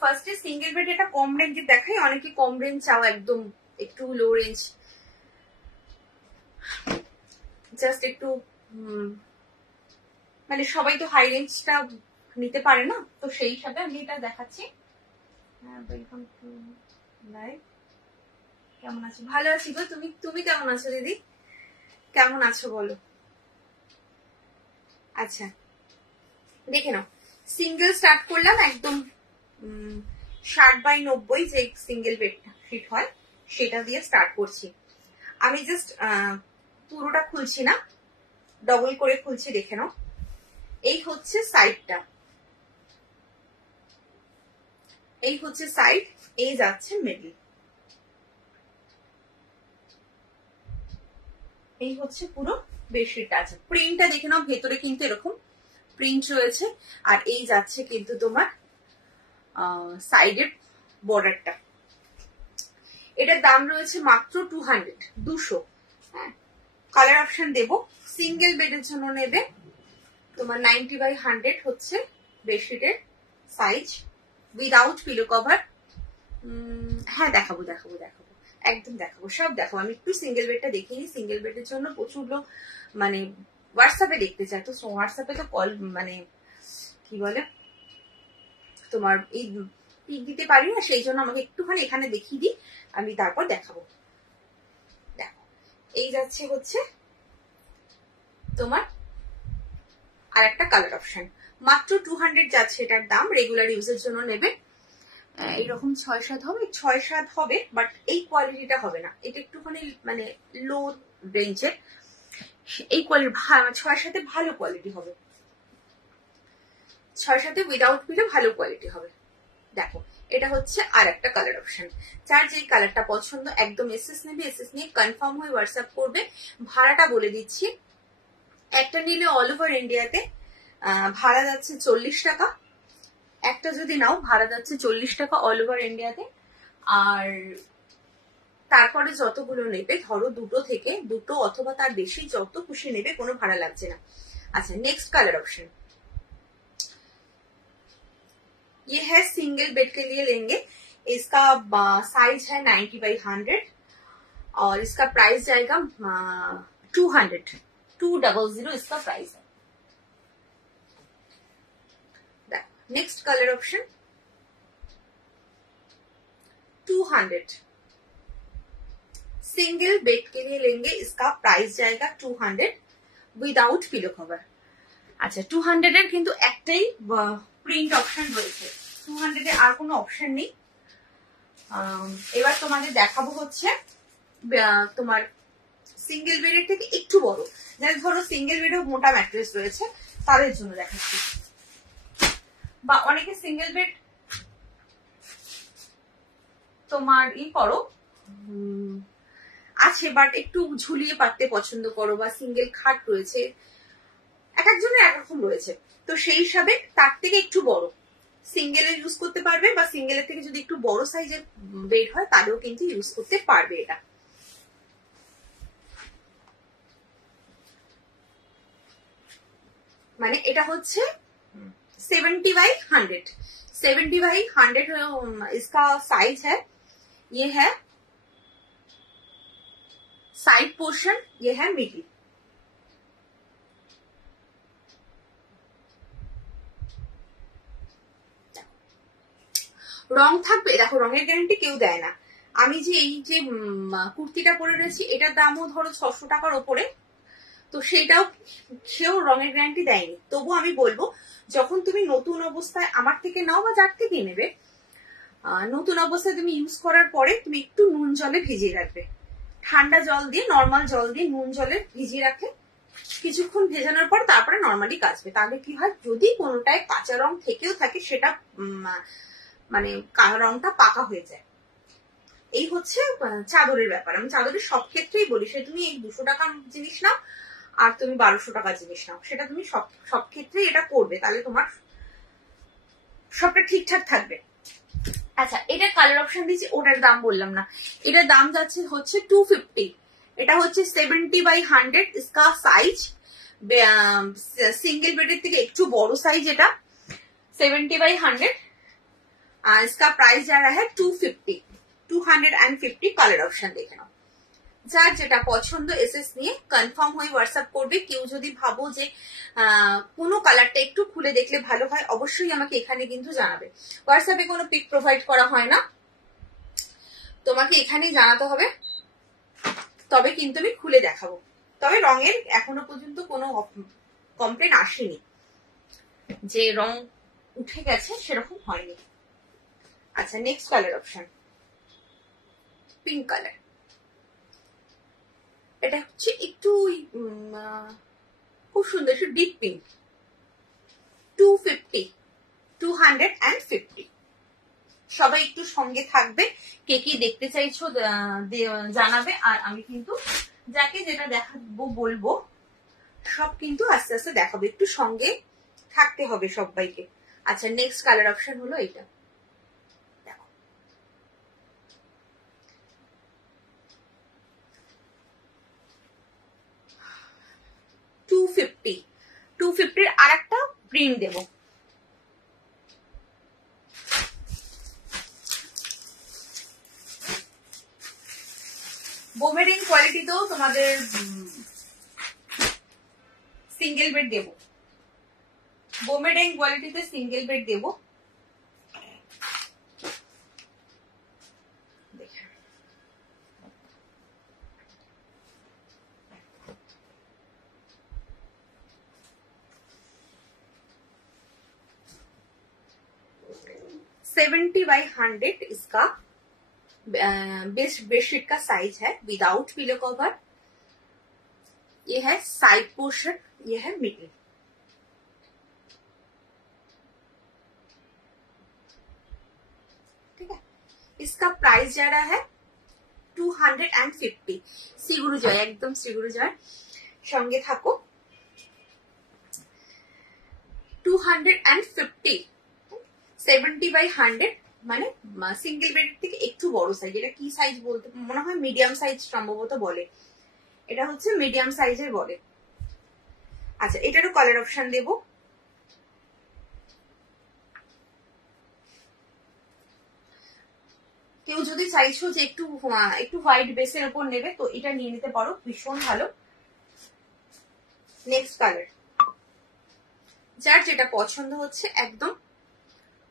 ফার্স্টে single bed এটা কম রেঞ্জে দেখাই, অনেকে কম রেঞ্জ চাও, একদম একটু লো রেঞ্জ, জাস্ট একটু মানে সবাই তো হাই রেঞ্জটা নিতে পারে না, তো সেই হিসাবে আমি এটা দেখাচ্ছি। Welcome to live. কেমন আছো? ভালো আছি গো। তুমি কেমন আছো দিদি? কেমন আছো বলো। আচ্ছা দেখে নাও, সিঙ্গেল স্টার্ট করলাম একদম 60/90 যে সিঙ্গেল বেড শিট হয় সেটা দিয়ে স্টার্ট করছি। আমি জাস্ট পুরোটা খুলছি না, ডবল করে খুলছি, দেখে নাও। এই হচ্ছে সাইডটা, এই হচ্ছে সাইড, এই যাচ্ছে মিডল, এই হচ্ছে পুরো বেডশিটটা। আছে প্রিন্টটা দেখে নাও, ভেতরে কিন্তু এরকম প্রিন্ট রয়েছে, আর এই যাচ্ছে কিন্তু তোমার সাইডের বর্ডারটা। এটার দাম রয়েছে মাত্র 200। হ্যাঁ, কালার অপশন দেবো। সিঙ্গেল বেডের জন্য নেবে তোমার 90/100 হচ্ছে বেডশিটের সাইজ, উইদাউট পিলো কভার। হ্যাঁ দেখাবো দেখাবো দেখাবো, একদম দেখাবো, সব দেখাবো। আমি একটু সিঙ্গেল বেডটা দেখিনি, সিঙ্গেল বেডের জন্য প্রচুর লোক মানে হোয়াটসঅ্যাপে দেখতে চায়, তো হোয়াটসঅ্যাপে তো কল মানে কি বলে তোমার এই পিক দিতে পারি না, সেই জন্য আমাকে একটুখানি এখানে দেখিয়ে দিই, আমি তারপর দেখাবো। দেখো এই যাচ্ছে হচ্ছে তোমার আর একটা কালার অপশন, মাত্র 200 যাচ্ছে এটার দাম। রেগুলার ইউজের জন্য নেবে, এইরকম 6-7 হবে, 6-7 হবে, বাট এই কোয়ালিটিটা হবে না, এটা একটুখানি মানে লো রেঞ্জের। এই কোয়ালিটি 6-7 ভালো কোয়ালিটি হবে, 6-7 উইদাউট পিলো ভালো কোয়ালিটি হবে। দেখো এটা হচ্ছে আর একটা কালার অপশন। যার যেই কালারটা পছন্দ একদম এসএস নেবে, এসএস নিয়ে কনফার্ম হয়ে হোয়াটসঅ্যাপ করবে। ভাড়াটা বলে দিচ্ছি, একটা নিলে অল ওভার ইন্ডিয়াতে ভাড়া যাচ্ছে 40 টাকা, একটা যদি নাও ভাড়া যাচ্ছে 40 টাকা অল ওভার ইন্ডিয়াতে। আর তারপরে যতগুলো নেবে, ধরো দুটো অথবা তার বেশি যত খুশি নেবে, কোনো ভাড়া লাগছে না। আচ্ছা নেক্সট কালার ऑप्शन, ये है सिंगल बेड के लिए लेंगे। इसका साइज है 90/100 और इसका प्राइस जाएगा 200 इसका प्राइस है। Next colour option 200 single bed के लिए लेंगे, इसका प्राइस जाएगा 200 विदाउट पिलो कवर। আচ্ছা 200 এর কিন্তু একটাই প্রিন্ট অপশন রয়েছে, 200 এর আর কোনো অপশন নেই। এবার তোমাদের দেখাবো হচ্ছে তোমার সিঙ্গেল বেডের থেকে একটু বড়, যাদের ধরো সিঙ্গেল বেডেও মোটা ম্যাট্রেস রয়েছে তাদের জন্য দেখাচ্ছি, বা অনেকে সিঙ্গেল বেড তোমার করো আছে বাট একটু ঝুলিয়ে পাততে পছন্দ করো, বা সিঙ্গেল খাট রয়েছে, এক একজনের একরকম রয়েছে, তো সেই হিসাবে তার থেকে একটু বড় সিঙ্গেলে ইউজ করতে পারবে, বা সিঙ্গেলের থেকে যদি একটু বড় সাইজের বেড হয় তাহলেও কিন্তু ইউজ করতে পারবে। এটা মানে এটা হচ্ছে 70/100, 70/100 इसका साइज है। ये है साइड पोर्शन, ये है मिडिल। রং থাকবে, দেখো রঙের গ্যারান্টি কেউ দেয় না। আমি যে এই যে কুর্তিটা পরে রয়েছি এটার দামও ধরো 600 টাকার ওপরে, তো সেটাও সেও রঙের গ্যারান্টি দেয়নি। তবু আমি বলবো যখন তুমি নতুন অবস্থায় আমার থেকে নাও বা যার থেকে নেবে, নতুন অবস্থায় তুমি ইউজ করার পরে তুমি একটু নুন জলে ভিজিয়ে রাখবে, ঠান্ডা জল দিয়ে নর্মাল জল দিয়ে নুন জলে ভিজিয়ে রাখে, কিছুক্ষণ ভেজানোর পর তারপরে নর্মালি কাচবে। তাহলে কি হয়, যদি কোনোটায় কাঁচা রং থেকেও থাকে সেটা মানে রংটা পাকা হয়ে যায়। এই হচ্ছে চাদরের ব্যাপার। আমি চাদরের সব ক্ষেত্রেই বলি, সে তুমি এই 200 টাকার জিনিস নাও আর তুমি 1200 টাকার জিনিস নাও, সেটা তুমি সব ক্ষেত্রেই এটা করবে, তাহলে তোমার সবটা ঠিকঠাক থাকবে। আচ্ছা এটার কালার অপশন দিচ্ছি, ওটার দাম বললাম না, এটার দাম যাচ্ছে হচ্ছে 250। এটা হচ্ছে 70/100 इसका সাইজ, সিঙ্গেল বেডের থেকে একটু বড় সাইজ, এটা 70/100 इसका प्राइस जा रहा है 250 কালার অপশন দেখে নাও। যার যেটা পছন্দ এসএস নিয়ে কনফার্ম হয়ে হোয়াটসঅ্যাপ করবে। কেউ যদি ভাবো যে কোনো কালারটা একটু খুলে দেখলে ভালো হয়, অবশ্যই আমাকে এখানে কিন্তু জানাবে। হোয়াটসঅ্যাপে কোনো পিক প্রোভাইড করা হয় না, তোমাকে এখানেই জানাতে হবে, তবে কিন্তু আমি খুলে দেখাবো। তবে রঙের এখনো পর্যন্ত কোনো কমপ্লেন আসেনি যে রং উঠে গেছে, সেরকম হয়নি। আচ্ছা, next colour option pink colour. এটা হচ্ছে একটু খুব সুন্দর, একটু ডিপ পিঙ্ক। 250 সবাই একটু সঙ্গে থাকবে, কে কি দেখতে চাইছো জানাবে। আর আমি কিন্তু যাকে যেটা দেখাবো বলবো সব কিন্তু আস্তে আস্তে দেখাবো, একটু সঙ্গে থাকতে হবে সবাইকে। আচ্ছা, নেক্সট কালার অপশন হলো এটা, দেখো 250 আর একটা প্রিন্ট দেবো। বোমেরিং কোয়ালিটিতেও তোমাদের সিঙ্গেল বেড দেবো, বোমেরিং কোয়ালিটিতে সিঙ্গেল বেড দেবো। सेवेंटी बाई 100 इसका बेडशीट का साइज है, विदाउट पिलो कवर। ये है साइड पोर्शन, ये है मिडिल। ठीक है, इसका प्राइस जा रहा है 250। শ্রীগুরু জয়, একদম শ্রীগুরু জয়, সঙ্গে থাকো। 250 70 বাই 100 মানে সিঙ্গেল বেডের থেকে একটু বড় সাইজ। এটা কি সাইজ বলতে মনে হয় মিডিয়াম সাইজ সম্ভবত বলে, এটা হচ্ছে মিডিয়াম সাইজের বলে। আচ্ছা, এটারও কালার অপশন দেব। কেউ যদি চাইছো যে একটু হোয়াইট বেসের উপর নেবে তো এটা নিয়ে নিতে পারো, ভীষণ ভালো। নেক্সট কালার, যার যেটা পছন্দ হচ্ছে একদম।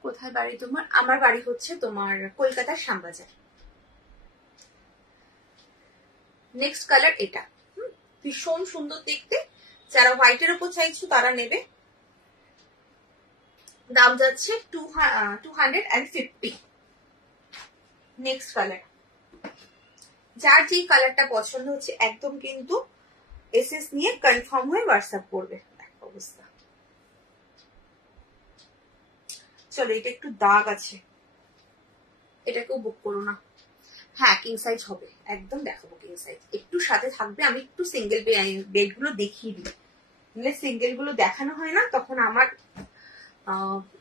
কোথায় বাড়ি তোমার? আমার বাড়ি হচ্ছে তোমার কলকাতার শ্যামবাজার। নেক্সট কালার এটা, ভীষণ সুন্দর দেখতে। যারা হোয়াইটের উপর চাইছো তারা নেবে। দাম যাচ্ছে 250। নেক্সট কালার, যার যে কালারটা পছন্দ হচ্ছে একদম কিন্তু এসএস নিয়ে কনফার্ম হয়ে হোয়াটসঅ্যাপ করবে। অবস্থা চলো, এটা একটু দাগ আছে, এটাকেও বুক করো না। হ্যাঁ, কিং সাইজ হবে, একদম দেখাবো কিং সাইজ। একটু সাথে থাকবে, আমি একটু সিঙ্গেল বেড গুলো দেখিয়ে দিই, মানে সিঙ্গেল গুলো দেখানো হয় না, তখন আমার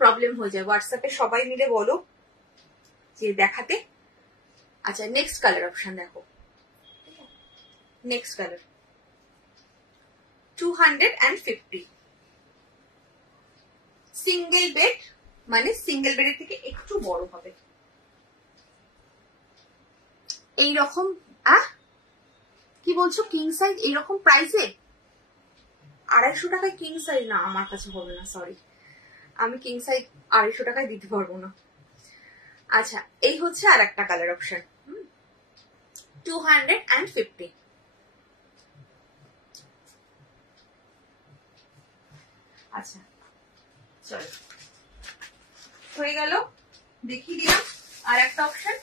প্রবলেম হয়ে যায়। হোয়াটসঅ্যাপে সবাই মিলে বলো যে দেখাতে। আচ্ছা, নেক্সট কালার অপশন দেখো। নেক্সট কালার 250 সিঙ্গেল বেড, মানে সিঙ্গেল বেডের থেকে একটু বড় হবে এইরকম। কি বলছো কিং সাইজ এইরকম প্রাইসে? 250 টাকায় কিং সাইজ না, আমার কাছে হবে না, সরি, আমি কিং সাইজ 250 টাকায় দিতে পারবো না। আচ্ছা, এই হচ্ছে আর একটা কালার অপশন 250। আচ্ছা চলো, হয়ে গেল, দেখিয়ে দিলাম আর একটা অপশন।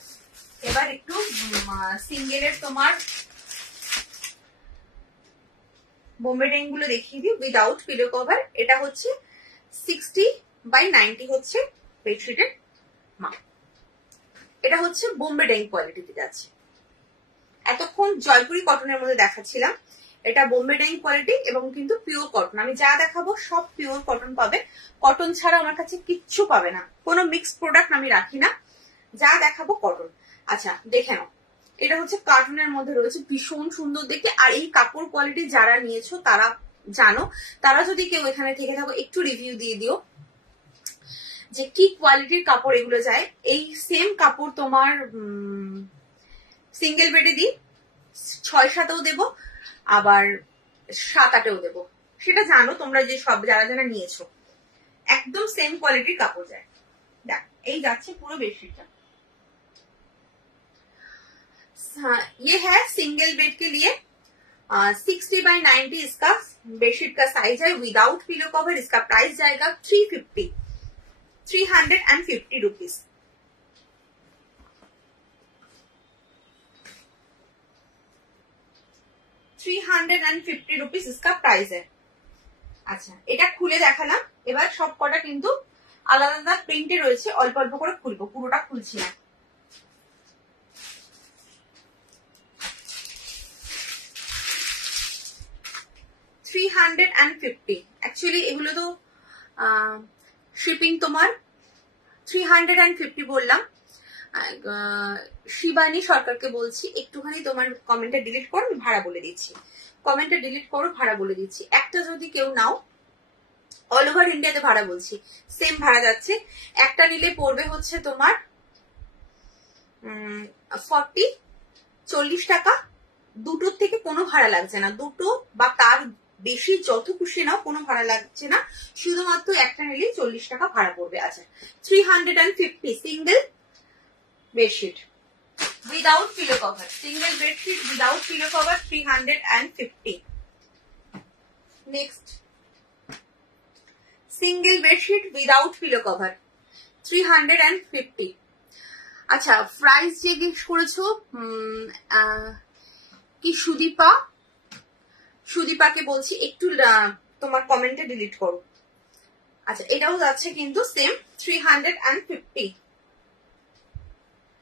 এবার একটু সিঙ্গেলের তোমার বোম্বে ডেং গুলো দেখিয়ে দিই উইদাউট পিলো কভার। এটা হচ্ছে 60 বাই 90 হচ্ছে বেডশিটের মাপ। এটা হচ্ছে বোম্বে ডেং কোয়ালিটিতে যাচ্ছে। এতক্ষণ জয়পুরি কটনের মধ্যে দেখাচ্ছিলাম, এটা বোম্বে ডেং কোয়ালিটি এবং কিন্তু পিওর কটন। আমি যা দেখাবো সব পিওর কটন পাবে, কটন ছাড়া আমার কাছে কিচ্ছু পাবে না, কোনো মিক্স প্রোডাক্ট আমি রাখি না, যা দেখাবো কটন। আচ্ছা দেখে নাও, এটা হচ্ছে কার্টুনের মধ্যে রয়েছে, ভীষণ সুন্দর দেখতে। আর এই কাপড় কোয়ালিটি যারা নিয়েছো তারা জানো, তারা যদি কেউ এখানে থেকে থাকো একটু রিভিউ দিয়ে দিও। যে কি কোয়ালিটির কাপড় এগুলো যায়। এই সেম কাপড় তোমার সিঙ্গেল বেডে দিই, 6-7-এও দেবো, আবার 7-8-এও দেবো। সেটা জানো তোমরা, যে সব যারা যারা নিয়েছো, একদম সেম কোয়ালিটির কাপড় যায়। দেখ এই যাচ্ছে পুরো বেডশিটটা। ये है सिंगल बेड के लिए 60/90 इसका बेडशीट का साइज है, विदाउट पिलो कवर। इसका प्राइस जाएगा 350 रुपीज। 350 रुपीज इसका प्राइस है। আচ্ছা, এটা খুলে দেখালাম। এবার সব কটা কিন্তু আলাদা আলাদা প্রিন্টে রয়েছে, অল্প অল্প করে খুলবো, পুরোটা খুলছি না। $350 অ্যাকচুয়ালি এগুলো তো শিপিং তোমার 350 বললাম। শিবানী সরকারকে বলছি একটুখানি তোমার কমেন্টটা ডিলিট করো, আমি ভাড়া বলে দিচ্ছি। কমেন্টটা ডিলিট করো, ভাড়া বলে দিচ্ছি। একটা যদি কেউ নাও, অল ওভার ইন্ডিয়াতে ভাড়া বলছি, সেম ভাড়া যাচ্ছে। একটা নিলে পড়বে হচ্ছে তোমার 40 টাকা। দুটোর থেকে কোনো ভাড়া লাগছে না, দুটো বা তার বেশি যত খুশি নাও কোনো ভাড়া লাগছে না, শুধুমাত্র একটা নিলে 40 টাকা ভাড়া পড়বে। আচ্ছা, 350 single bedsheet without pillow cover. Single bedsheet without pillow cover 350। Next, single bedsheet without pillow cover 350। আচ্ছা, প্রাইস জিজ্ঞেস করেছো কি সুদীপা? সুদীপাকে বলছি একটু তোমার কমেন্টে ডিলিট করো। আচ্ছা, এটাও যাচ্ছে কিন্তু সেম 350,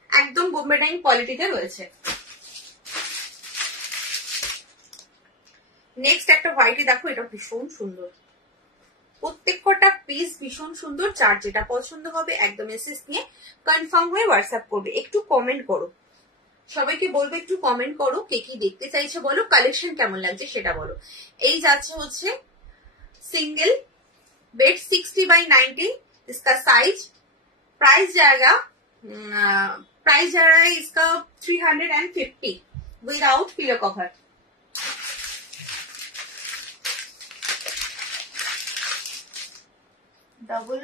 একদম বোম্বে ডাইং কোয়ালিটিতে রয়েছে। নেক্সট একটা হোয়াইটে দেখো, এটা ভীষণ সুন্দর, প্রত্যেক কটা পিস ভীষণ সুন্দর। যার যেটা পছন্দ হবে একদম এসএস নিয়ে কনফার্ম হয়ে হোয়াটসঅ্যাপ করবে। একটু কমেন্ট করো, সবাইকে বলবো একটু কমেন্ট করো, কে কি দেখতে চাইছে বলো, কালেকশন কেমন লাগছে সেটা বলো। এই যাচ্ছে হচ্ছে सिंगल बेड 60/90 इसका साइज। प्राइस जाएगा इसका 350 विदाउट पिलो कवर। डबल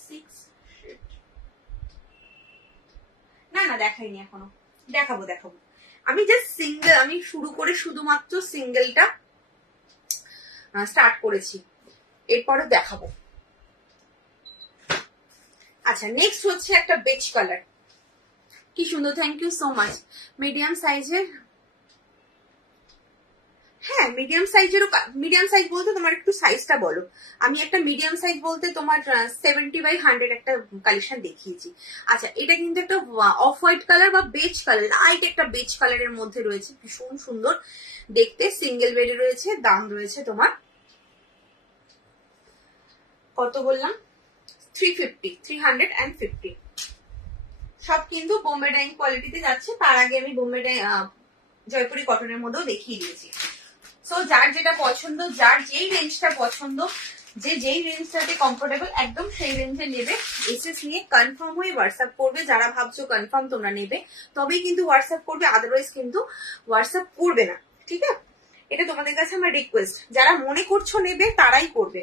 6 না না দেখাইনি এখনো, দেখাবো। আমি জাস্ট সিঙ্গেল, আমি শুরু করে শুধুমাত্র সিঙ্গেলটা স্টার্ট করেছি, এরপরে দেখাবো। আচ্ছা, নেক্সট হচ্ছে একটা বেজ কালার, কি সুন্দর, thank you so much. Medium সাইজের, হ্যাঁ মিডিয়াম সাইজেরও। মিডিয়াম সাইজ বলতে তোমার একটু সাইজটা বলো। আমি একটা মিডিয়াম সাইজ বলতে তোমার 70/100 একটা কালেকশন দেখিয়েছি। আচ্ছা, এটা কিন্তু একটা অফ হোয়াইট কালার বা বেজ কালার, লাইট একটা বেজ কালারের মধ্যে রয়েছে, ভীষণ সুন্দর দেখতে। সিঙ্গেল বেডে রয়েছে, দাম রয়েছে তোমার কত বললাম, 350। সব কিন্তু বোম্বে ডাইং কোয়ালিটিতে যাচ্ছে। তার আগে আমি বোম্বে ডাইং জয়পুরি কটনের মধ্যেও দেখিয়ে দিয়েছি। সো যার যেটা পছন্দ, যার যেই রেঞ্জটা পছন্দ, যে যেই রেঞ্জটাতে কমফোর্টেবল, একদম সেই রেঞ্জে নেবে। এসএস নিয়ে কনফার্ম হয়ে হোয়াটসঅ্যাপ করবে। যারা ভাবছো কনফার্ম তোমরা নেবে তবেই কিন্তু হোয়াটসঅ্যাপ করবে, আদারওয়াইজ কিন্তু হোয়াটসঅ্যাপ করবে না, ঠিক আছে? এটা তোমাদের কাছে আমার রিকোয়েস্ট, যারা মনে করছো নেবে তারাই করবে।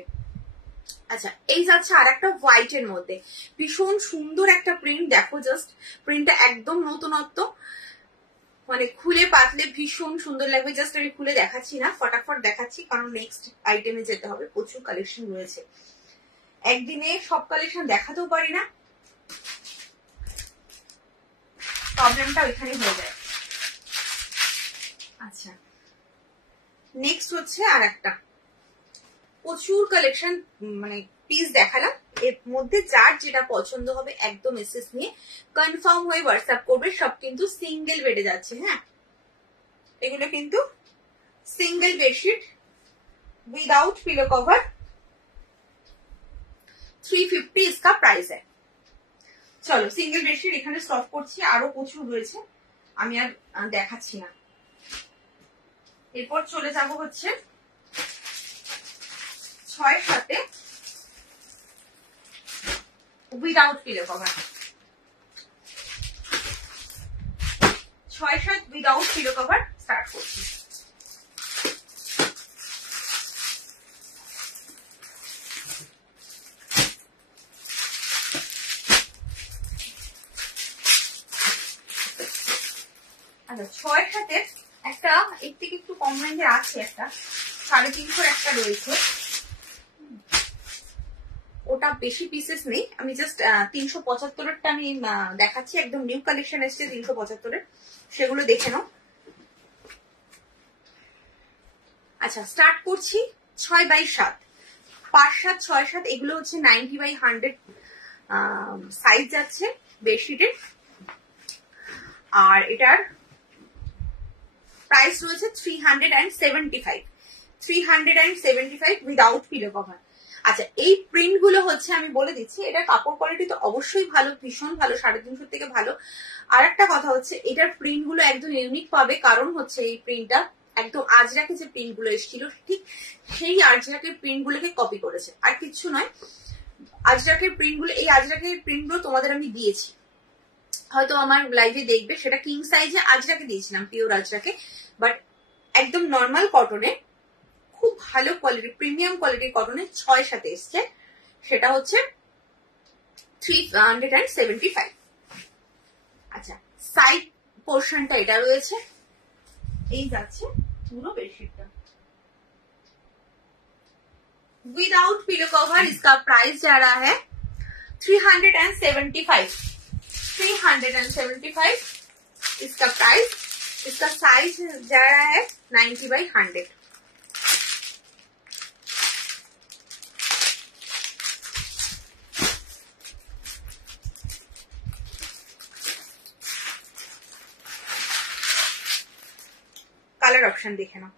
আচ্ছা, এই যাচ্ছে আর একটা হোয়াইট এর মধ্যে, ভীষণ সুন্দর একটা প্রিন্ট। দেখো জাস্ট প্রিন্টটা একদম নতুনত্ব, মানে খুলে পাতলে ভীষণ সুন্দর লাগবে। জাস্ট আমি খুলে দেখাচ্ছি না, ফটাফট দেখাচ্ছি, কারণ নেক্সট আইটেমে যেতে হবে, প্রচুর কালেকশন রয়েছে। একদিনে সব কালেকশন দেখাতেও পারি না, প্রবলেমটা ওইখানে হয়ে যায়। আচ্ছা, নেক্সট হচ্ছে আর একটা, প্রচুর কালেকশন, মানে পিস দেখালাম। এর মধ্যে যার যেটা পছন্দ হবে একদম এসএস নিয়ে কনফার্ম হয়ে হোয়াটসঅ্যাপ করবে। সব কিন্তু সিঙ্গেল বেডে যাচ্ছে, হ্যাঁ এগুলো কিন্তু single bedsheet without pillow cover 350 इसका प्राइस है। চলো সিঙ্গেল বেডশিট এখানে স্টপ করছি, আরো প্রচুর রয়েছে, আমি আর দেখাচ্ছি না। এরপর চলে যাব হচ্ছে 6-7 without pillow cover, 6-7 without pillow cover start করছি। আচ্ছা 6-7 একটা এর থেকে একটু কম রেঞ্জে আছে, একটা 350 একটা রয়েছে, ওটা বেশি পিসেস নেই, আমি জাস্ট 375-এরটা আমি দেখাচ্ছি, একদম নিউ কালেকশন এসছে 375-এর, সেগুলো দেখে নাও। আচ্ছা স্টার্ট করছি 6x7, 5-7, 6-7, এগুলো হচ্ছে 90/100 সাইজ যাচ্ছে বেডশিটের, আর এটার প্রাইস রয়েছে 375 উইদাউট পিলো কভার। আচ্ছা এই প্রিন্ট গুলো হচ্ছে আমি বলে দিচ্ছি, এটা কাপড় কোয়ালিটি তো অবশ্যই ভালো, ভীষণ ভালো, 350 থেকে ভালো। আর একটা কথা হচ্ছে এটার প্রিন্ট গুলো একদম ইউনিক পাবে, কারণ হচ্ছে এই প্রিন্টটা একদম আজরাকে যে প্রিন্ট গুলো এসেছিল ঠিক সেই আজরাকের প্রিন্ট গুলোকে কপি করেছে, আর কিচ্ছু নয়। আজরাকের প্রিন্ট গুলো, এই আজরাকের প্রিন্ট গুলো তোমাদের আমি দিয়েছি, হয়তো আমার লাইভে দেখবে, সেটা কিং সাইজে আজরাকে দিয়েছিলাম, পিওর আজরাকে, বাট একদম নর্মাল কটনে, খুব ভালো কোয়ালিটি, প্রিমিয়াম কোয়ালিটির কটনে 6-7 এসছে, সেটা হচ্ছে 375। আচ্ছা সাইড পোর্শনটা এটা রয়েছে, এই যাচ্ছে পুরো বেডশিটটা विदाउट पिलो कवर। इसका प्राइस जा रहा है 375, इसका प्राइस। इसका साइज जा रहा है 90/100। কালার অপশন দেখে নাও,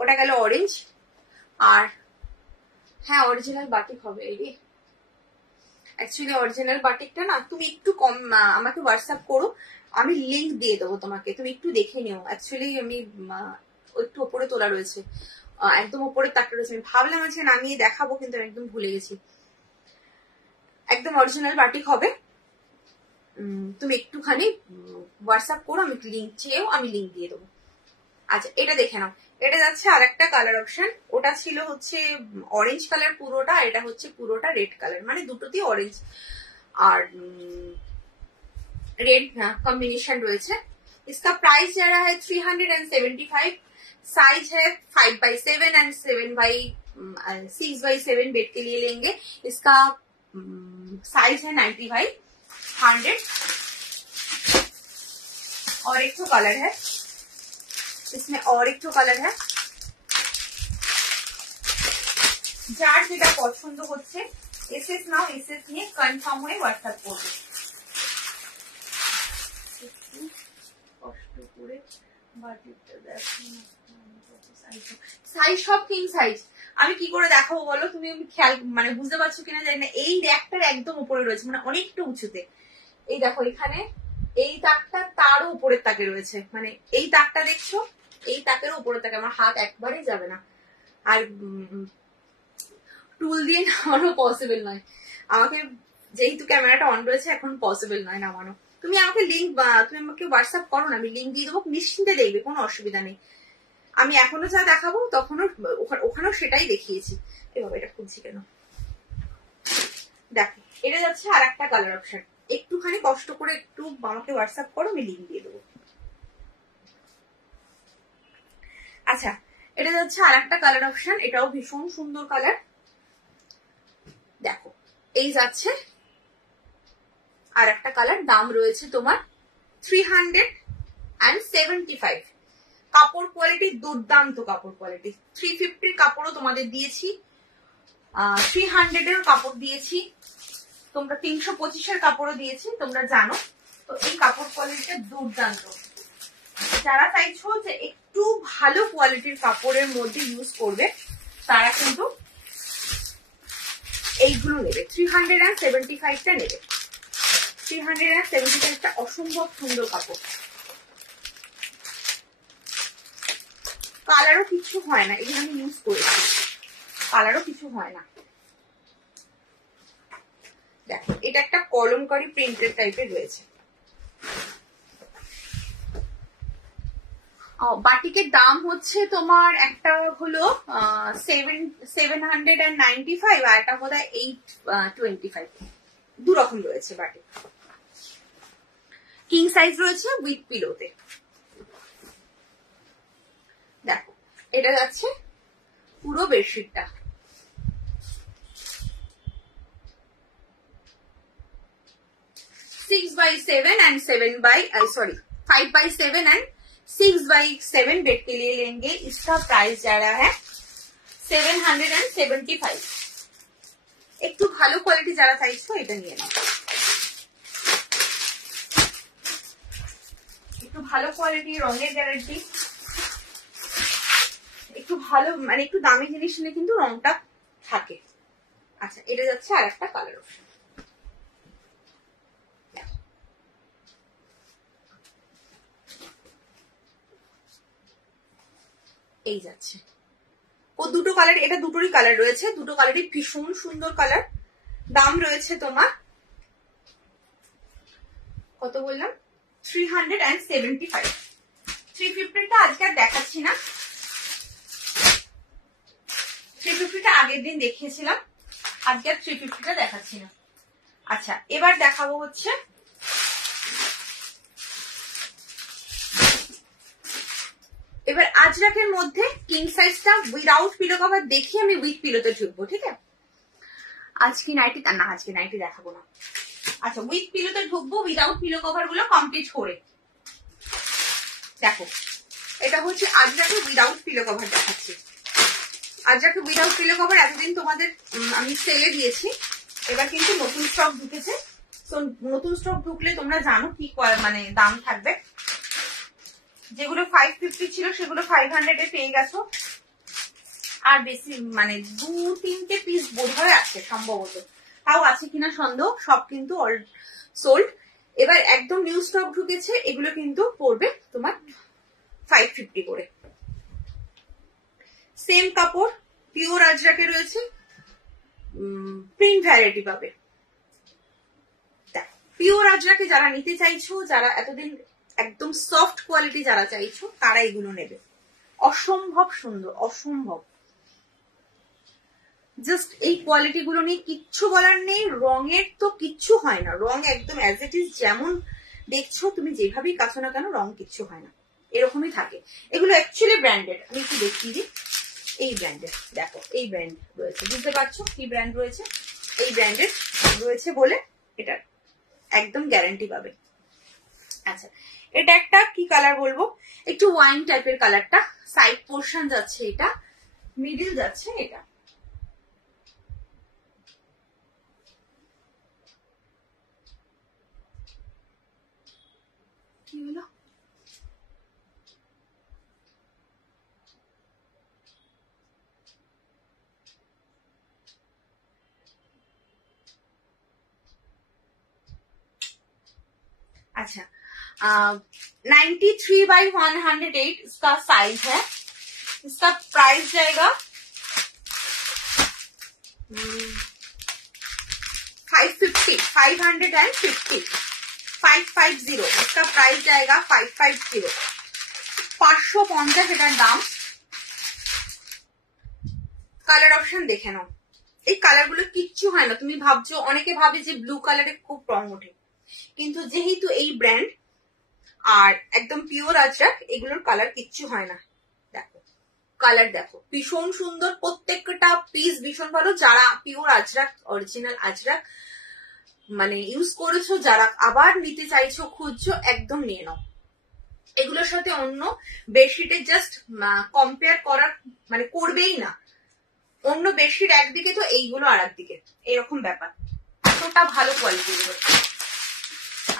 ওটা গেল অরেঞ্জ, আর হ্যাঁ অরিজিনাল বাটিক হবে এই, অ্যাকচুয়ালি অরিজিনাল বাটিকটা না তুমি একটু কম আমাকে হোয়াটসঅ্যাপ করো, আমি লিংক দিয়ে দেবো তোমাকে, তুমি একটু দেখে নিও। অ্যাকচুয়ালি আমি একটু ওপরে তোলা রয়েছে, একদম ওপরে তাকটা রয়েছে, আমি ভাবলাম আজকে নামিয়ে দেখাবো কিন্তু আমি একদম ভুলে গেছি। একদম অরিজিনাল বাটিক হবে, তুমি একটুখানি হোয়াটসঅ্যাপ করো, আমি লিংক চেয়েও আমি লিংক দিয়ে দেবো। আচ্ছা এটা দেখে নাও, এটা যাচ্ছে আর একটা কালার অপশন, ওটা ছিল হচ্ছে অরেঞ্জ কালার পুরোটা, এটা হচ্ছে পুরোটা রেড কালার, মানে দুটোতেই অরেঞ্জ আর रेड कॉम्बिनेशन রয়েছে। इसका प्राइस जा रहा है 375, साइज है 5x7 एंड 6x7 बेड के लिए लेंगे। इसका साइज है 90/100। और एक तो कलर है इसमें, और एक तो कलर है, যার যেটা পছন্দ হচ্ছে এসএস নাও, এসএস নিয়ে কনফার্ম হয়ে হোয়াটসঅ্যাপ করবে। সাইজ সব কিং সাইজ, আমি কি করে দেখাবো বলো, তুমি খেয়াল মানে বুঝতে পারছো কিনা জানি না। এই র্যাকটার একদম উপরে রয়েছে, মানে অনেকটা উঁচুতে, এই দেখো এখানে এই তাকটা তারও উপরের তাকে রয়েছে, মানে এই তাকটা দেখছো, এই তাকের উপরের তাকে, আমার হাত একবারেই যাবে না, আর টুল দিয়ে নামানো পসিবল নয় আমাকে, যেহেতু ক্যামেরাটা অন রয়েছে এখন পসিবল নয় নামানো। তুমি আমাকে লিঙ্ক, তুমি আমাকে হোয়াটসঅ্যাপ করো না, আমি লিঙ্ক দিয়ে দেবো, নিশ্চিন্তে দেখবে, কোনো অসুবিধা নেই। আমি এখনো যা দেখাবো তখনও ওখানেও সেটাই দেখিয়েছি। এভাবে এটা খুলছি কেন, দেখো এটা যাচ্ছে আর একটা কালার অপশন, একটুখানি কষ্ট করে একটু আমাকে হোয়াটসঅ্যাপ করো, আমি লিঙ্ক দিয়ে দেবো। আচ্ছা এটা যাচ্ছে আর একটা কালার অপশন, এটাও ভীষণ সুন্দর কালার, দেখো এই যাচ্ছে আর একটা কালার, দাম রয়েছে তোমার 375। কাপড় কোয়ালিটি দুর্দান্ত কাপড় কোয়ালিটি, 350 কাপড়ও তোমাদের দিয়েছি, 300 কাপড় দিয়েছি, তোমরা 325 কাপড়ও দিয়েছি, তোমরা জানো তো এই কাপড় কোয়ালিটিটা দুর্দান্ত। যারা চাইছো যে একটু ভালো কোয়ালিটির কাপড়ের মধ্যে ইউজ করবে তারা কিন্তু এইগুলো নেবে, 375টা নেবে। 375টা অসম্ভব সুন্দর কাপড়, কালারও কিছু হয় না, এগুলো আমি ইউজ করেছি, কালারও কিছু হয় না। দেখো এটা একটা কলমকারী প্রিন্টেড টাইপের রয়েছে। বাটিকের দাম হচ্ছে তোমার একটা হলো 795 আর একটা বোধ হয় 825, দু রকম রয়েছে বাটিক। কিং সাইজ রয়েছে উইথ পিলোতে। দেখো এটা যাচ্ছে পুরো বেডশিটটা। 6x7 and 5x7 and 6x7 bed के लिए लेंगे। इसका प्राइस जा रहा है 775। একটু ভালো কোয়ালিটি যারা চাইছো এটা নিয়ে নাও। একটু ভালো কোয়ালিটি, রঙের গ্যারান্টি, একটু ভালো মানে একটু দামি জিনিস নিলে কিন্তু রংটা থাকে। আচ্ছা এটা যাচ্ছে আর একটা কালার অপশন। এই যাচ্ছে ও দুটো কালার, এটা দুটোরই কালার রয়েছে, দুটো কালারই ভীষণ সুন্দর কালার। দাম রয়েছে তোমার কত বললাম 375। 350টা আজকে আর দেখাচ্ছি না, 350টা আগের দিন দেখিয়েছিলাম, আজকে আর 350টা দেখাচ্ছি না। আচ্ছা এবার দেখাবো হচ্ছে এবার আজরাকের মধ্যে কিং সাইজটা উইদাউট পিলো কভার দেখিয়ে আমি উইথ পিলোতে ঢুকবো, ঠিক আছে? আজকে নাইটি না, আজকে নাইটি দেখাবো না। আচ্ছা উইথ পিলোতে ঢুকবো, উইদাউট পিলো কভার গুলো কমপ্লিট করে। দেখো এটা হচ্ছে আজরাকে উইদাউট পিলো কভার দেখাচ্ছি। আজরাকে উইদাউট পিলো কভার এতদিন তোমাদের আমি সেলে দিয়েছি, এবার কিন্তু নতুন স্টক ঢুকেছে। তো নতুন স্টক ঢুকলে তোমরা জানো কি মানে দাম থাকবে। যেগুলো 550 ছিল সেগুলো 500 এ পেয়ে গেছো। আর বেশি মানে 2-3টে পিস বোধহয় আছে সম্ভবত, তাও আছে কিনা সন্দেহ। সব কিন্তু অল সোল্ড। এবার একদম নিউ স্টক ঢুকেছে, এগুলো কিন্তু পড়বে তোমার 550 করে। সেম কাপড় পিওর আজরাকে রয়েছে, প্রিন্ট ভ্যারাইটি পাবে। পিওর আজরাকে যারা নিতে চাইছো, যারা এতদিন একদম সফট কোয়ালিটি যারা চাইছো তারা এগুলো নেবে। অসম্ভব সুন্দর, অসম্ভব। জাস্ট এই কোয়ালিটি গুলো নিয়ে কিচ্ছু বলার নেই। রঙের তো কিচ্ছু হয় না, রং একদম অ্যাজ ইট ইজ যেমন দেখছো তুমি যেভাবেই কাছো না কেন রং কিচ্ছু হয় না, এরকমই থাকে। এগুলো অ্যাকচুয়ালি ব্র্যান্ডেড, আমি একটু দেখিয়ে দিই। এই ব্র্যান্ডেড, দেখো এই ব্র্যান্ড রয়েছে, বুঝতে পারছো কি ব্র্যান্ড রয়েছে? এই ব্র্যান্ডেড রয়েছে বলে এটা একদম গ্যারান্টি পাবে। আচ্ছা এটা একটা কি কালার বলবো, একটু ওয়াইন টাইপের কালারটা। সাইড পোর্শন যাচ্ছে এটা, মিডিল যাচ্ছে এটা। কি হলো? अच्छा 93/108 इसका साइज है। इसका प्राइस जाएगा 550 550 इसका प्राइस जाएगा 550 550 এটার দাম। কালার অপশন দেখে নাও। এই কালার গুলো কিচ্ছু হয় না। তুমি ভাবছো, অনেকে ভাবে যে ব্লু কালারে খুব রং ওঠে, কিন্তু যেহেতু এই ব্র্যান্ড আর একদম পিওর আজরাক, এগুলোর কালার কিচ্ছু হয় না। দেখো কালার দেখো, ভীষণ সুন্দর, প্রত্যেকটা পিস ভীষণ ভালো। যারা পিওর আজরাক, অরিজিনাল আজরাক মানে ইউজ করেছো, যারা আবার নিতে চাইছো, খুঁজছো, একদম নিয়ে নাও। এগুলোর সাথে অন্য বেডশিটের জাস্ট কম্পেয়ার করার মানে করবেই না। অন্য বেডশিট একদিকে তো এইগুলো আর একদিকে, এরকম ব্যাপার। এতটা ভালো কোয়ালিটি।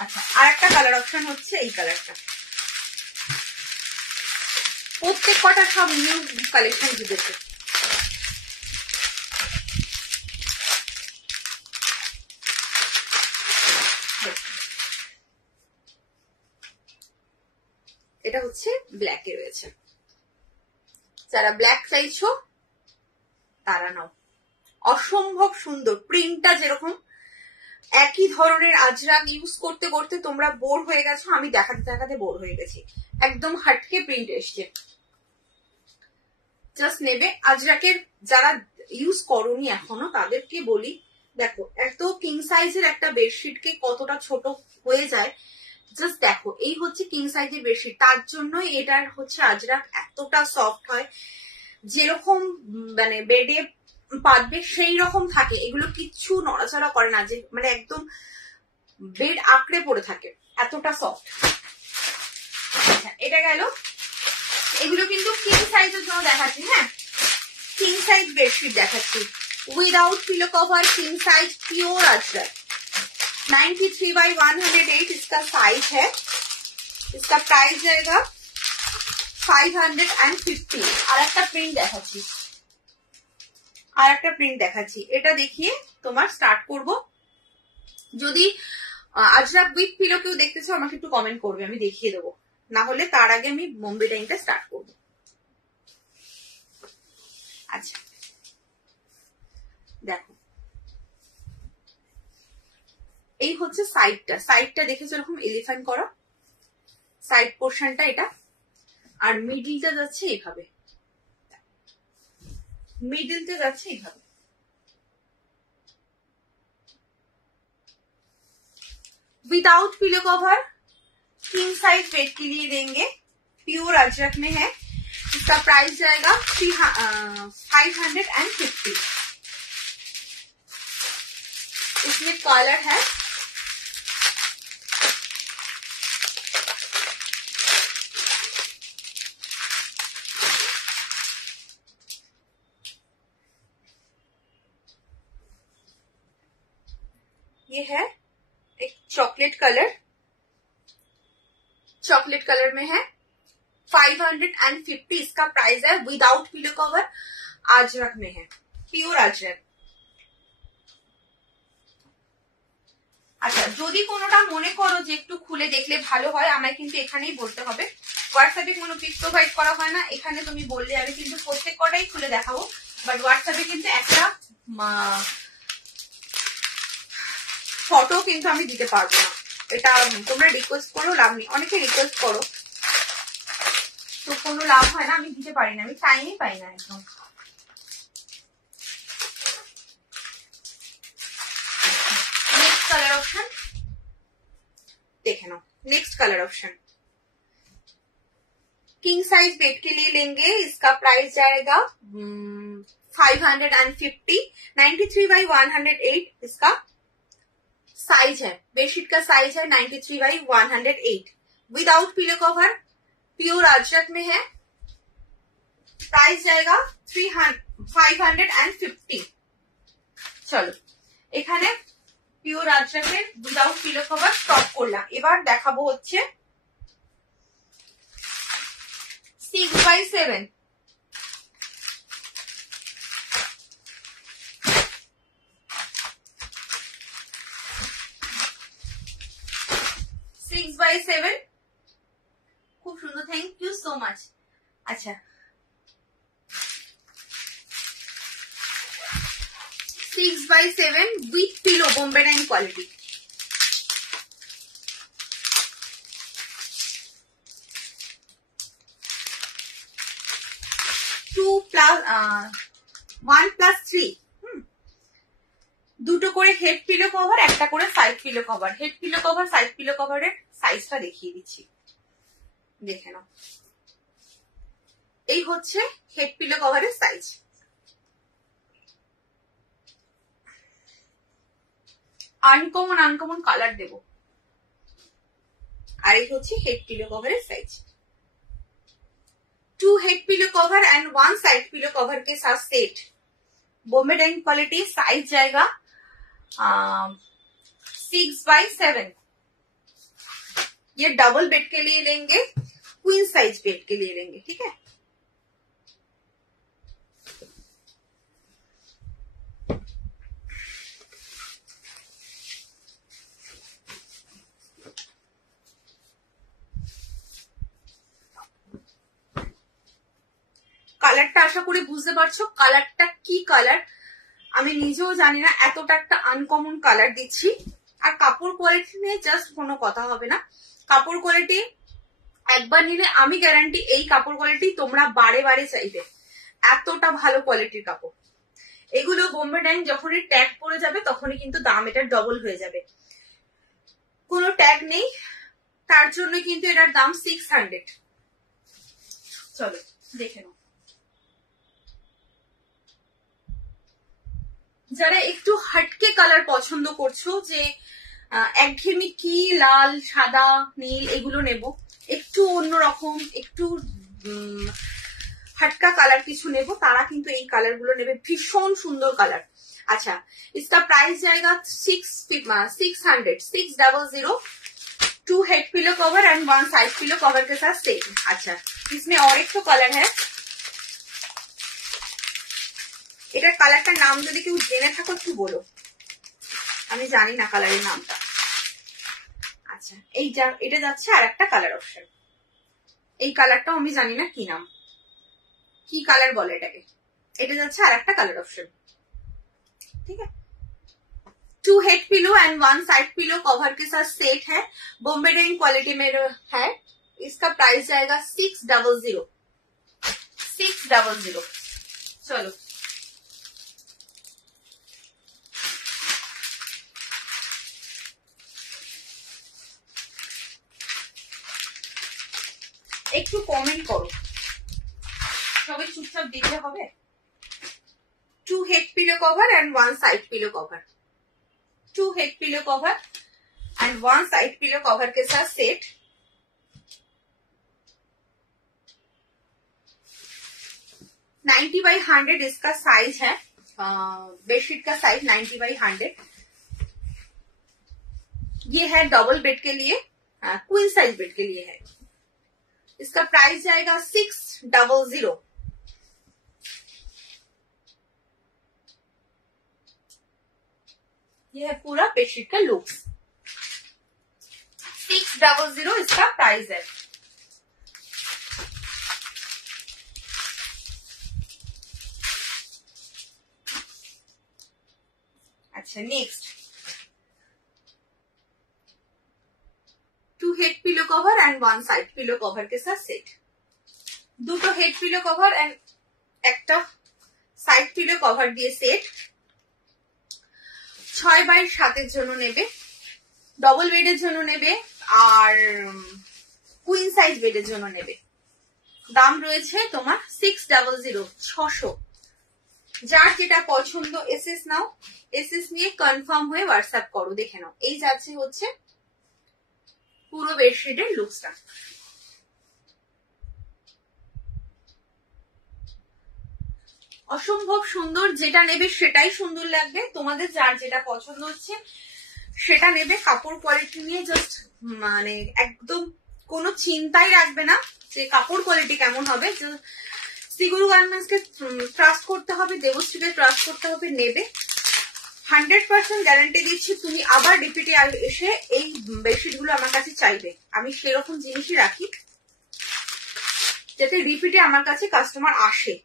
আচ্ছা আর একটা কালার অপশন হচ্ছে এই কালারটা। প্রত্যেক কটা সব নিউ কালেকশন ঢুকেছে। এটা হচ্ছে ব্ল্যাকে রয়েছে। যারা ব্ল্যাক চাইছো তারা নাও। অসম্ভব সুন্দর প্রিন্টটা, যেরকম একই ধরনের আজরাক ইউজ করতে করতে তোমরা বোর হয়ে গেছো, আমি দেখাতে দেখাতে বোর হয়ে গেছি। একদম হাটকে প্রিন্ট এসছে, জাস্ট নেবে। আজরাকের যারা ইউজ করোনি এখনো তাদেরকে বলি, দেখো এত কিং সাইজের একটা বেডশিটকে কতটা ছোট হয়ে যায়, জাস্ট দেখো। এই হচ্ছে কিং সাইজের বেডশিট, তার জন্যই এটার হচ্ছে আজরাক এতটা সফট হয়, যেরকম মানে বেডে পাতবে সেই রকম থাকে। এগুলো কিচ্ছু নড়াচড়া করে না, যে মানে একদম বেড আঁকড়ে পড়ে থাকে, এতটা সফট। আচ্ছা এটা গেল। এগুলো কিন্তু কিং সাইজের জন্য দেখাচ্ছি, হ্যাঁ কিং সাইজ বেডশিট দেখাচ্ছি, without pillow cover, king size pure Ajrak, 93/108 इसका साइज है। इसका प्राइस जाएगा 550। আর একটা প্রিন্ট দেখাচ্ছি, আর একটা প্রিন্ট দেখাচ্ছি, এটা দেখিয়ে তোমার স্টার্ট করব। যদি আজরাক উইথ পিলো কেউ দেখতেছো আমাকে একটু কমেন্ট করবে, আমি দেখিয়ে দেবো, না হলে তার আগে আমি বোম্বে ডাইংটা স্টার্ট করব। আচ্ছা দেখো, এই হচ্ছে সাইডটা, সাইডটা দেখেছো এরকম এলিফ্যান্ট করা সাইড পোর্শনটা এটা, আর মিডিলটা যাচ্ছে এইভাবে, मिडिल तो जाच्छे এইভাবে। Without pillow cover, king size bed के लिए देंगे, प्योर अजरक में है। इसका प्राइस जाएगा 550। इसमें कलर है ये है एक चॉकलेट कलर, चॉकलेट कलर में है। 550 इसका प्राइस है, विदाउट पिलो कवर, अजरक में है, प्योर अजरक। আচ্ছা যদি কোনোটা মনে করো যে একটু খুলে দেখলে ভালো হয়, আমায় কিন্তু এখানেই বলতে হবে। হোয়াটসঅ্যাপে কোনো পিক প্রোভাইড করা হয় না, এখানে তুমি বললে আমি কিন্তু প্রত্যেক কটাই খুলে দেখাবো, বাট হোয়াটসঅ্যাপে কিন্তু একটা ফটো কিন্তু আমি দিতে পারবো না, এটা তোমরা রিকোয়েস্ট করো, লাভ নেই। অনেকে রিকোয়েস্ট করো তো কোনো লাভ হয় না, আমি দিতে পারি না, আমি টাইমই পাই না একদম। नेक्स्ट कलर ऑप्शन देखे ना, next colour option king size bed के लिए लेंगे, इसका प्राइस जाएगा 550। 93/108 इसका साइज है, बेडशीट का साइज है 93/108, without pillow cover, pure Ajrak में है। प्राइस जाएगा 550। चलो এখানে পিওর আজরাকের উইদাউট পিলো কভার স্টপ করলাম। এবার দেখাবো হচ্ছে 6x7। 6x7 খুব সুন্দর, থ্যাংক ইউ সো মাচ। আচ্ছা 6x7 with pillow, Bombay Dyeing quality। one plus 3 দুটো করে হেড পিলো কভার, একটা করে side pillow cover. Head pillow cover side pillow কভারের সাইজটা দেখিয়ে দিচ্ছি, দেখে নাও। এই হচ্ছে হেড পিলো কভারের সাইজ। আনকমন আনকমন কালার দেব, আর এই হচ্ছে হেড পিলো কভারের size. 2 head pillow cover and 1 side pillow cover के साथ set, Bombay Dyeing quality. Size जाएगा 6x7। ये डबल बेड के लिए लेंगे, क्वीन साइज बेड के लिए लेंगे, ठीक है। কালারটা আশা করি বুঝতে পারছো, কালারটা কি কালার আমি নিজেও জানি না, এতটা একটা আনকমন কালার দিচ্ছি। আর কাপড় কোয়ালিটি নিয়ে জাস্ট কোনো কথা হবে না। কাপড় কোয়ালিটি একবার নিলে আমি গ্যারান্টি এই কাপড় কোয়ালিটি তোমরা বারে বারে চাইবে, এতটা ভালো কোয়ালিটির কাপড়। এগুলো বোম্বে ডাইং যখনই ট্যাগ পড়ে যাবে তখনই কিন্তু দাম এটার ডবল হয়ে যাবে। কোনো ট্যাগ নেই তার জন্য কিন্তু এটার দাম 600। চলো দেখে নাও। যারা একটু হাটকে কালার পছন্দ করছো, যে একঘেয়েমি কি লাল সাদা নীল এগুলো নেব, একটু অন্যরকম একটু हटका कलर किछु नेबो तारा किन्तु এই কালার গুলো নেবে, ভীষণ সুন্দর কালার। अच्छा, इसका प्राइस जाएगा 600 2 head pillow cover and 1 side pillow cover के साथ सेट। अच्छा, इसमें और एक तो कलर है, এটার কালারটার নাম যদি কেউ জেনে থাকো একটু বলো, আমি জানি না কালারের নামটা। আচ্ছা, এই যা এটা যাচ্ছে আরেকটা কালার অপশন, এই কালারটাও আমি জানি না কি নাম, কি কালার বলে এটাকে, এটা যাচ্ছে আরেকটা কালার অপশন। ठीक है, 2 head pillow and 1 side pillow cover के साथ सेट है, बॉम्बे डाइंग क्वालिटी में है। इसका प्राइस जाएगा 600। चलो একটু কমেন্ট করো, সবাই চুপচাপ দেখলে হবে। 2 head pillow cover and 1 side pillow cover, 2 head pillow cover and 1 side pillow cover के साथ सेट। आ, 90/100 इसका साइज है, बेडशीट का साइज 90/100। ये है डबल बेड के लिए, क्वीन साइज बेड के लिए है। इसका प्राइस जाएगा 600। ये है पूरा बेडशीट का लुक, 600 इसका प्राइस है। अच्छा, next 2 head pillow cover and 1 side pillow cover के साथ set. 2 head pillow cover and एक साइड पिलो कवर दिए सेट। 6/7 জন্য নেবে, ডবল বেডের জন্য নেবে আর কুইন সাইজ বেডের জন্য নেবে। দাম রয়েছে তোমার 600, 600। যার যেটা পছন্দ এসএস নাও, এসএস নিয়ে কনফার্ম হয়ে হোয়াটসঅ্যাপ করো, দেখে নাও। এই যাচ্ছে হচ্ছে পুরো বেডশিটের লুকসটা। অসম্ভব সুন্দর, যেটা নেবে সেটাই সুন্দর লাগবে। তোমাদের যার যেটা পছন্দ হচ্ছে সেটা নেবে। কাপড় কোয়ালিটি নিয়ে জাস্ট মানে একদম কোনো চিন্তাই রাখবে না যে কাপড় কোয়ালিটি কেমন হবে। সিগুরু গার্মেন্টস কে ট্রাস্ট করতে হবে, দেবশ্রীকে ট্রাস্ট করতে হবে, নেবে। 100% গ্যারান্টি দিচ্ছি, তুমি আবার রিপিটে এসে এই বেডশিট গুলো আমার কাছে চাইবে। আমি সেরকম জিনিসই রাখি যাতে রিপিটে আমার কাছে কাস্টমার আসে,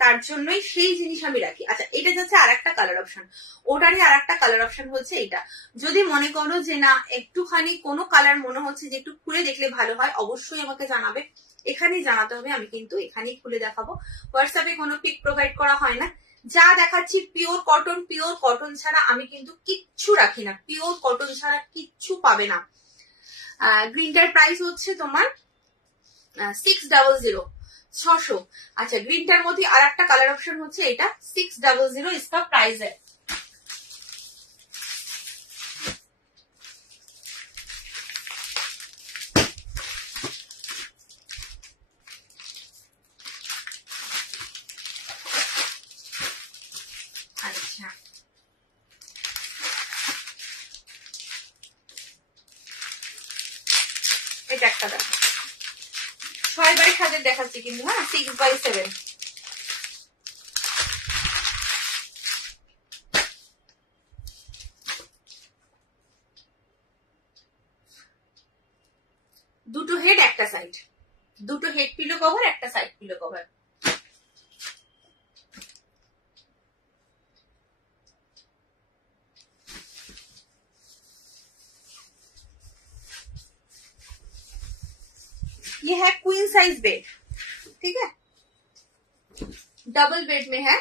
তার জন্যই সেই জিনিস আমি রাখি। আচ্ছা, এটা যাচ্ছে আর একটা কালার অপশন, ওটারই আর একটা কালার অপশন হচ্ছে এইটা। যদি মনে করো যে না একটুখানি কোনো কালার মনে হচ্ছে যে একটু খুলে দেখলে ভালো হয়, অবশ্যই আমাকে জানাবে, এখানেই জানাতে হবে, আমি কিন্তু এখানেই খুলে দেখাবো। হোয়াটসঅ্যাপে কোনো পিক প্রোভাইড করা হয় না, যা দেখাচ্ছি পিওর কটন। পিওর কটন ছাড়া আমি কিন্তু কিচ্ছু রাখি না, পিওর কটন ছাড়া কিচ্ছু পাবে না। গ্রিনটার প্রাইস হচ্ছে তোমার 600, 600। अच्छा, ग्रीनटार मध्य আর একটা কালার অপশন হচ্ছে এটা 600, इसका प्राइस है। अच्छा, এটা একটা দেখো 6/7 দেখাচ্ছি কিন্তু, হ্যাঁ 6/7। দুটো হেড একটা সাইড, দুটো হেড পিলো কভার একটা সাইড পিলো কভার। ये है क्वीन साइज बेड, ठीक है, डबल बेड में है।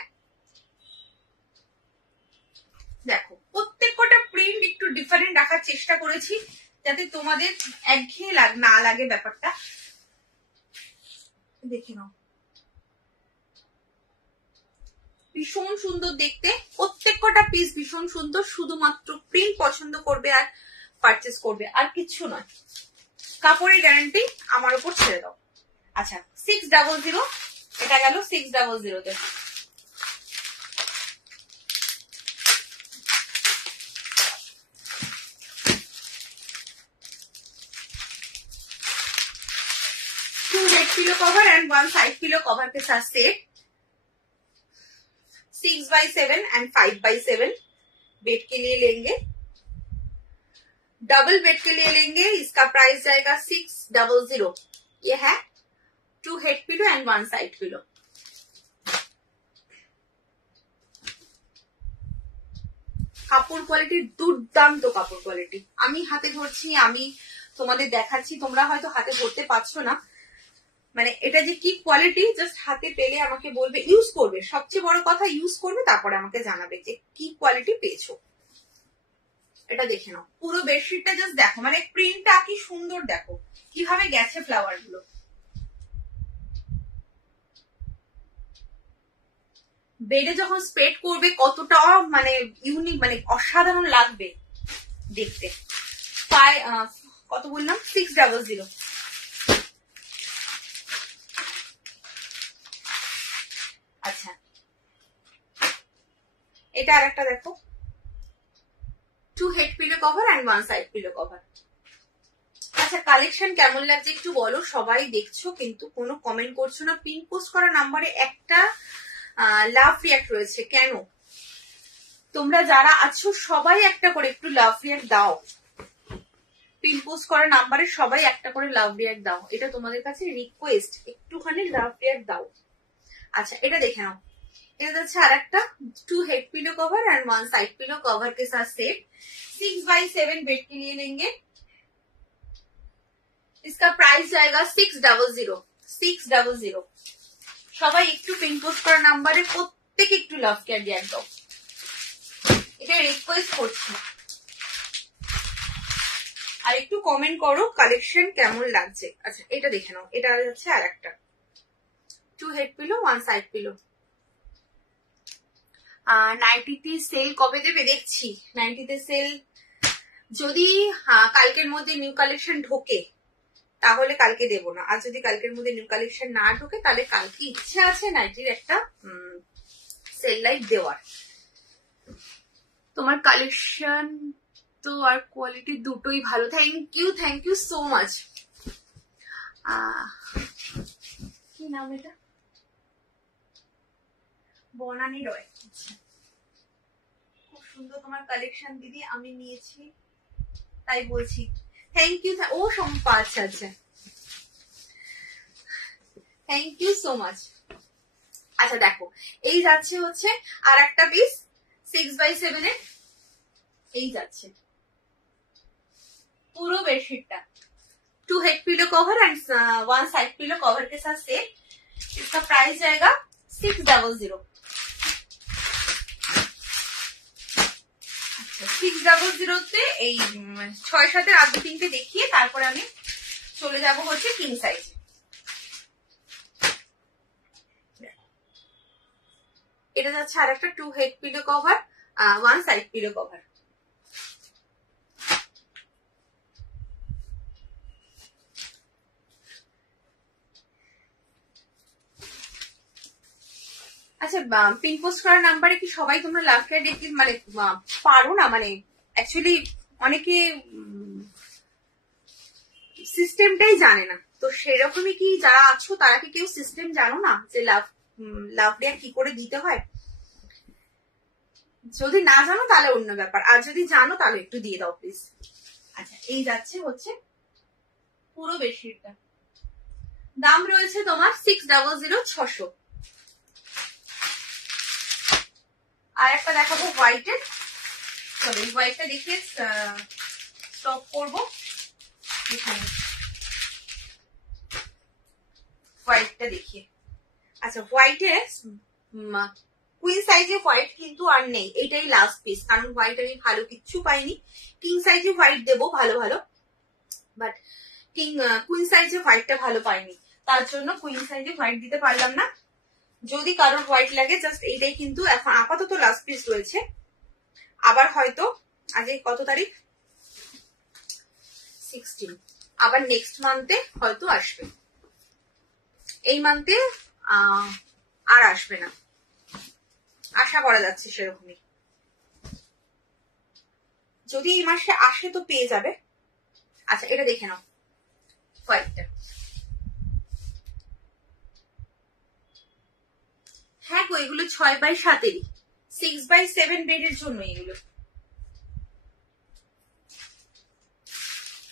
দেখো প্রত্যেকটা প্রিন্ট একটু ডিফারেন্ট রাখার চেষ্টা করেছি যাতে তোমাদের একঘেয়ে না লাগে ব্যাপারটা। দেখে নাও, ভীষণ সুন্দর দেখতে, প্রত্যেকটা পিস ভীষণ সুন্দর, শুধুমাত্র প্রিন্ট পছন্দ করবে আর পারচেস করবে, আর কিচ্ছু নয়। কাপড়ের গ্যারান্টি আমার উপর ছেড়ে দাও। আচ্ছা 600, এটা গেল 600-তে। Head pillow cover and 1 side pillow cover के साथ set 6x7 and 5x7 bed के लिए लेंगे। डबल बेड के लिए लेंगे, इसका प्राइस जाएगा 600। ये है 2 head pillow and 1 side pillow. কাপড় কোয়ালিটি দুর্দান্ত, কাপড় কোয়ালিটি। আমি হাতে ধরছি, আমি তোমাদের দেখাচ্ছি, তোমরা হয়তো হাতে ধরতে পারছো না, মানে এটা যে কি কোয়ালিটি জাস্ট হাতে পেলে আমাকে বলবে, ইউজ করবে, সবচেয়ে বড় কথা ইউজ করবে, তারপরে আমাকে জানাবে যে কি কোয়ালিটি পেয়েছো। এটা দেখে নাও, পুরো বেডশিটটা জাস্ট দেখো, মানে প্রিন্টটা কি সুন্দর, দেখো কিভাবে গেছে ফ্লাওয়ার গুলো। বেডে যখন স্প্রেড করবে কতটা মানে ইউনিক, মানে অসাধারণ লাগবে দেখতে। কত বললাম, 600। আচ্ছা এটা আর একটা দেখো, 2 head pillow cover and 1 side pillow cover. আচ্ছা কালেকশন কেমন লাগছে একটু বলো, সবাই দেখছো কিন্তু কোনো কমেন্ট করছো না। পিন পোস্ট করা নাম্বারে একটা লাভ রিয়াক্ট রয়েছে, কেন? তোমরা যারা আছো সবাই একটা করে একটু লাভ রিয়াক্ট দাও। পিন পোস্ট করা নাম্বারে সবাই একটা করে লাভ রিয়াক্ট দাও, এটা তোমাদের কাছে রিকোয়েস্ট, একটুখানি লাভ রিয়াক্ট দাও। अच्छा এটা দেখে নাও, এটা হচ্ছে আরেকটা 2 head pillow cover and 1 side pillow cover के साथ सेट 6x7 बेड के लिए लेंगे। इसका प्राइस जाएगा 600। সবাই একটু পিন পোস্ট করা নাম্বারে প্রত্যেক একটু লাভ কেয়ার দিয়ে দাও, এটা রিকোয়েস্ট করছি। আর একটু কমেন্ট করো কালেকশন কেমন লাগছে। আচ্ছা এটা দেখে নাও, এটা হচ্ছে আরেকটা 2 हेड पिलो 1 साइड पिलो। নাইটিতে সেল কবে দেবে দেখছি, নাইটিতে সেল যদি কালকের মধ্যে নিউ কালেকশন ঢোকে তাহলে কালকে দেব না, আর যদি কালকের মধ্যে নিউ কালেকশন না ঢোকে তাহলে কালকে ইচ্ছে আছে নাইটির একটা সেল লাইট দেওয়ার। তোমার কালেকশন তো আর কোয়ালিটি দুটোই ভালো, থ্যাংক ইউ সো মাচ। কি নাম এটা, বনানী রয়। খুব সুন্দর তোমার কালেকশন দিদি, আমি নিয়েছি তাই বলছি থ্যাংক ইউ। ও সম্পা, আচ্ছা আচ্ছা থ্যাংক ইউ সো মাচ। আচ্ছা দেখো এই যাচ্ছে হচ্ছে আর একটা পিস 6x7 এর, এই যাচ্ছে पूरा बेडशीट का 2 head pillow cover and 1 side pillow cover के साथ सेट। इसका प्राइस जाएगा 600। 600 তে এই 6-7 এর আগে তিনটে দেখিয়ে তারপরে আমি চলে যাব হচ্ছে কিং সাইজ। এটা যাচ্ছে আরেকটা 2 head pillow cover 1 side pillow cover. আচ্ছা পিন পোস্ট করার নাম্বারে কি সবাই তোমরা লাভ কেয়ার দেখতে মানে পারো না, মানে অ্যাকচুয়ালি অনেকে সিস্টেমটাই জানে না, তো সেরকমই কি যারা আছো তারা কি কেউ সিস্টেম জানো না যে লাভ কেয়ার কি করে দিতে হয়? যদি না জানো তাহলে অন্য ব্যাপার, আর যদি জানো তাহলে একটু দিয়ে দাও প্লিজ। আচ্ছা এই যাচ্ছে হচ্ছে পুরো বেডশিটটা, দাম রয়েছে তোমার 600 600। আর একটা দেখাবো হোয়াইটের, চলো এই হোয়াইটটা দেখিয়ে স্টপ করবো। এখানে হোয়াইটটা দেখিয়ে। আচ্ছা হোয়াইটে কুইন সাইজে হোয়াইট কিন্তু আর নেই, এটাই লাস্ট পিস, কারণ হোয়াইট আমি ভালো কিচ্ছু পাইনি। কিং সাইজে হোয়াইট দেবো ভালো ভালো, বাট কুইন সাইজে হোয়াইটটা ভালো পাইনি, তার জন্য কুইন সাইজে হোয়াইট দিতে পারলাম না। যদি কারোর হোয়াইট লাগে জাস্ট এইটাই কিন্তু এখন আপাতত লাস্ট পিস রয়েছে। আবার হয়তো আজকে কত তারিখ, 16, আবার নেক্সট মান্থে হয়তো আসবে, এই মান্থে আর আসবে না, আশা করা যাচ্ছে সেরকমই। যদি এই মাসে আসে তো পেয়ে যাবে। আচ্ছা এটা দেখে নাও হোয়াইটটা। হ্যাঁ গো এগুলো 6x7, 6x7 বেডের জন্য এগুলো।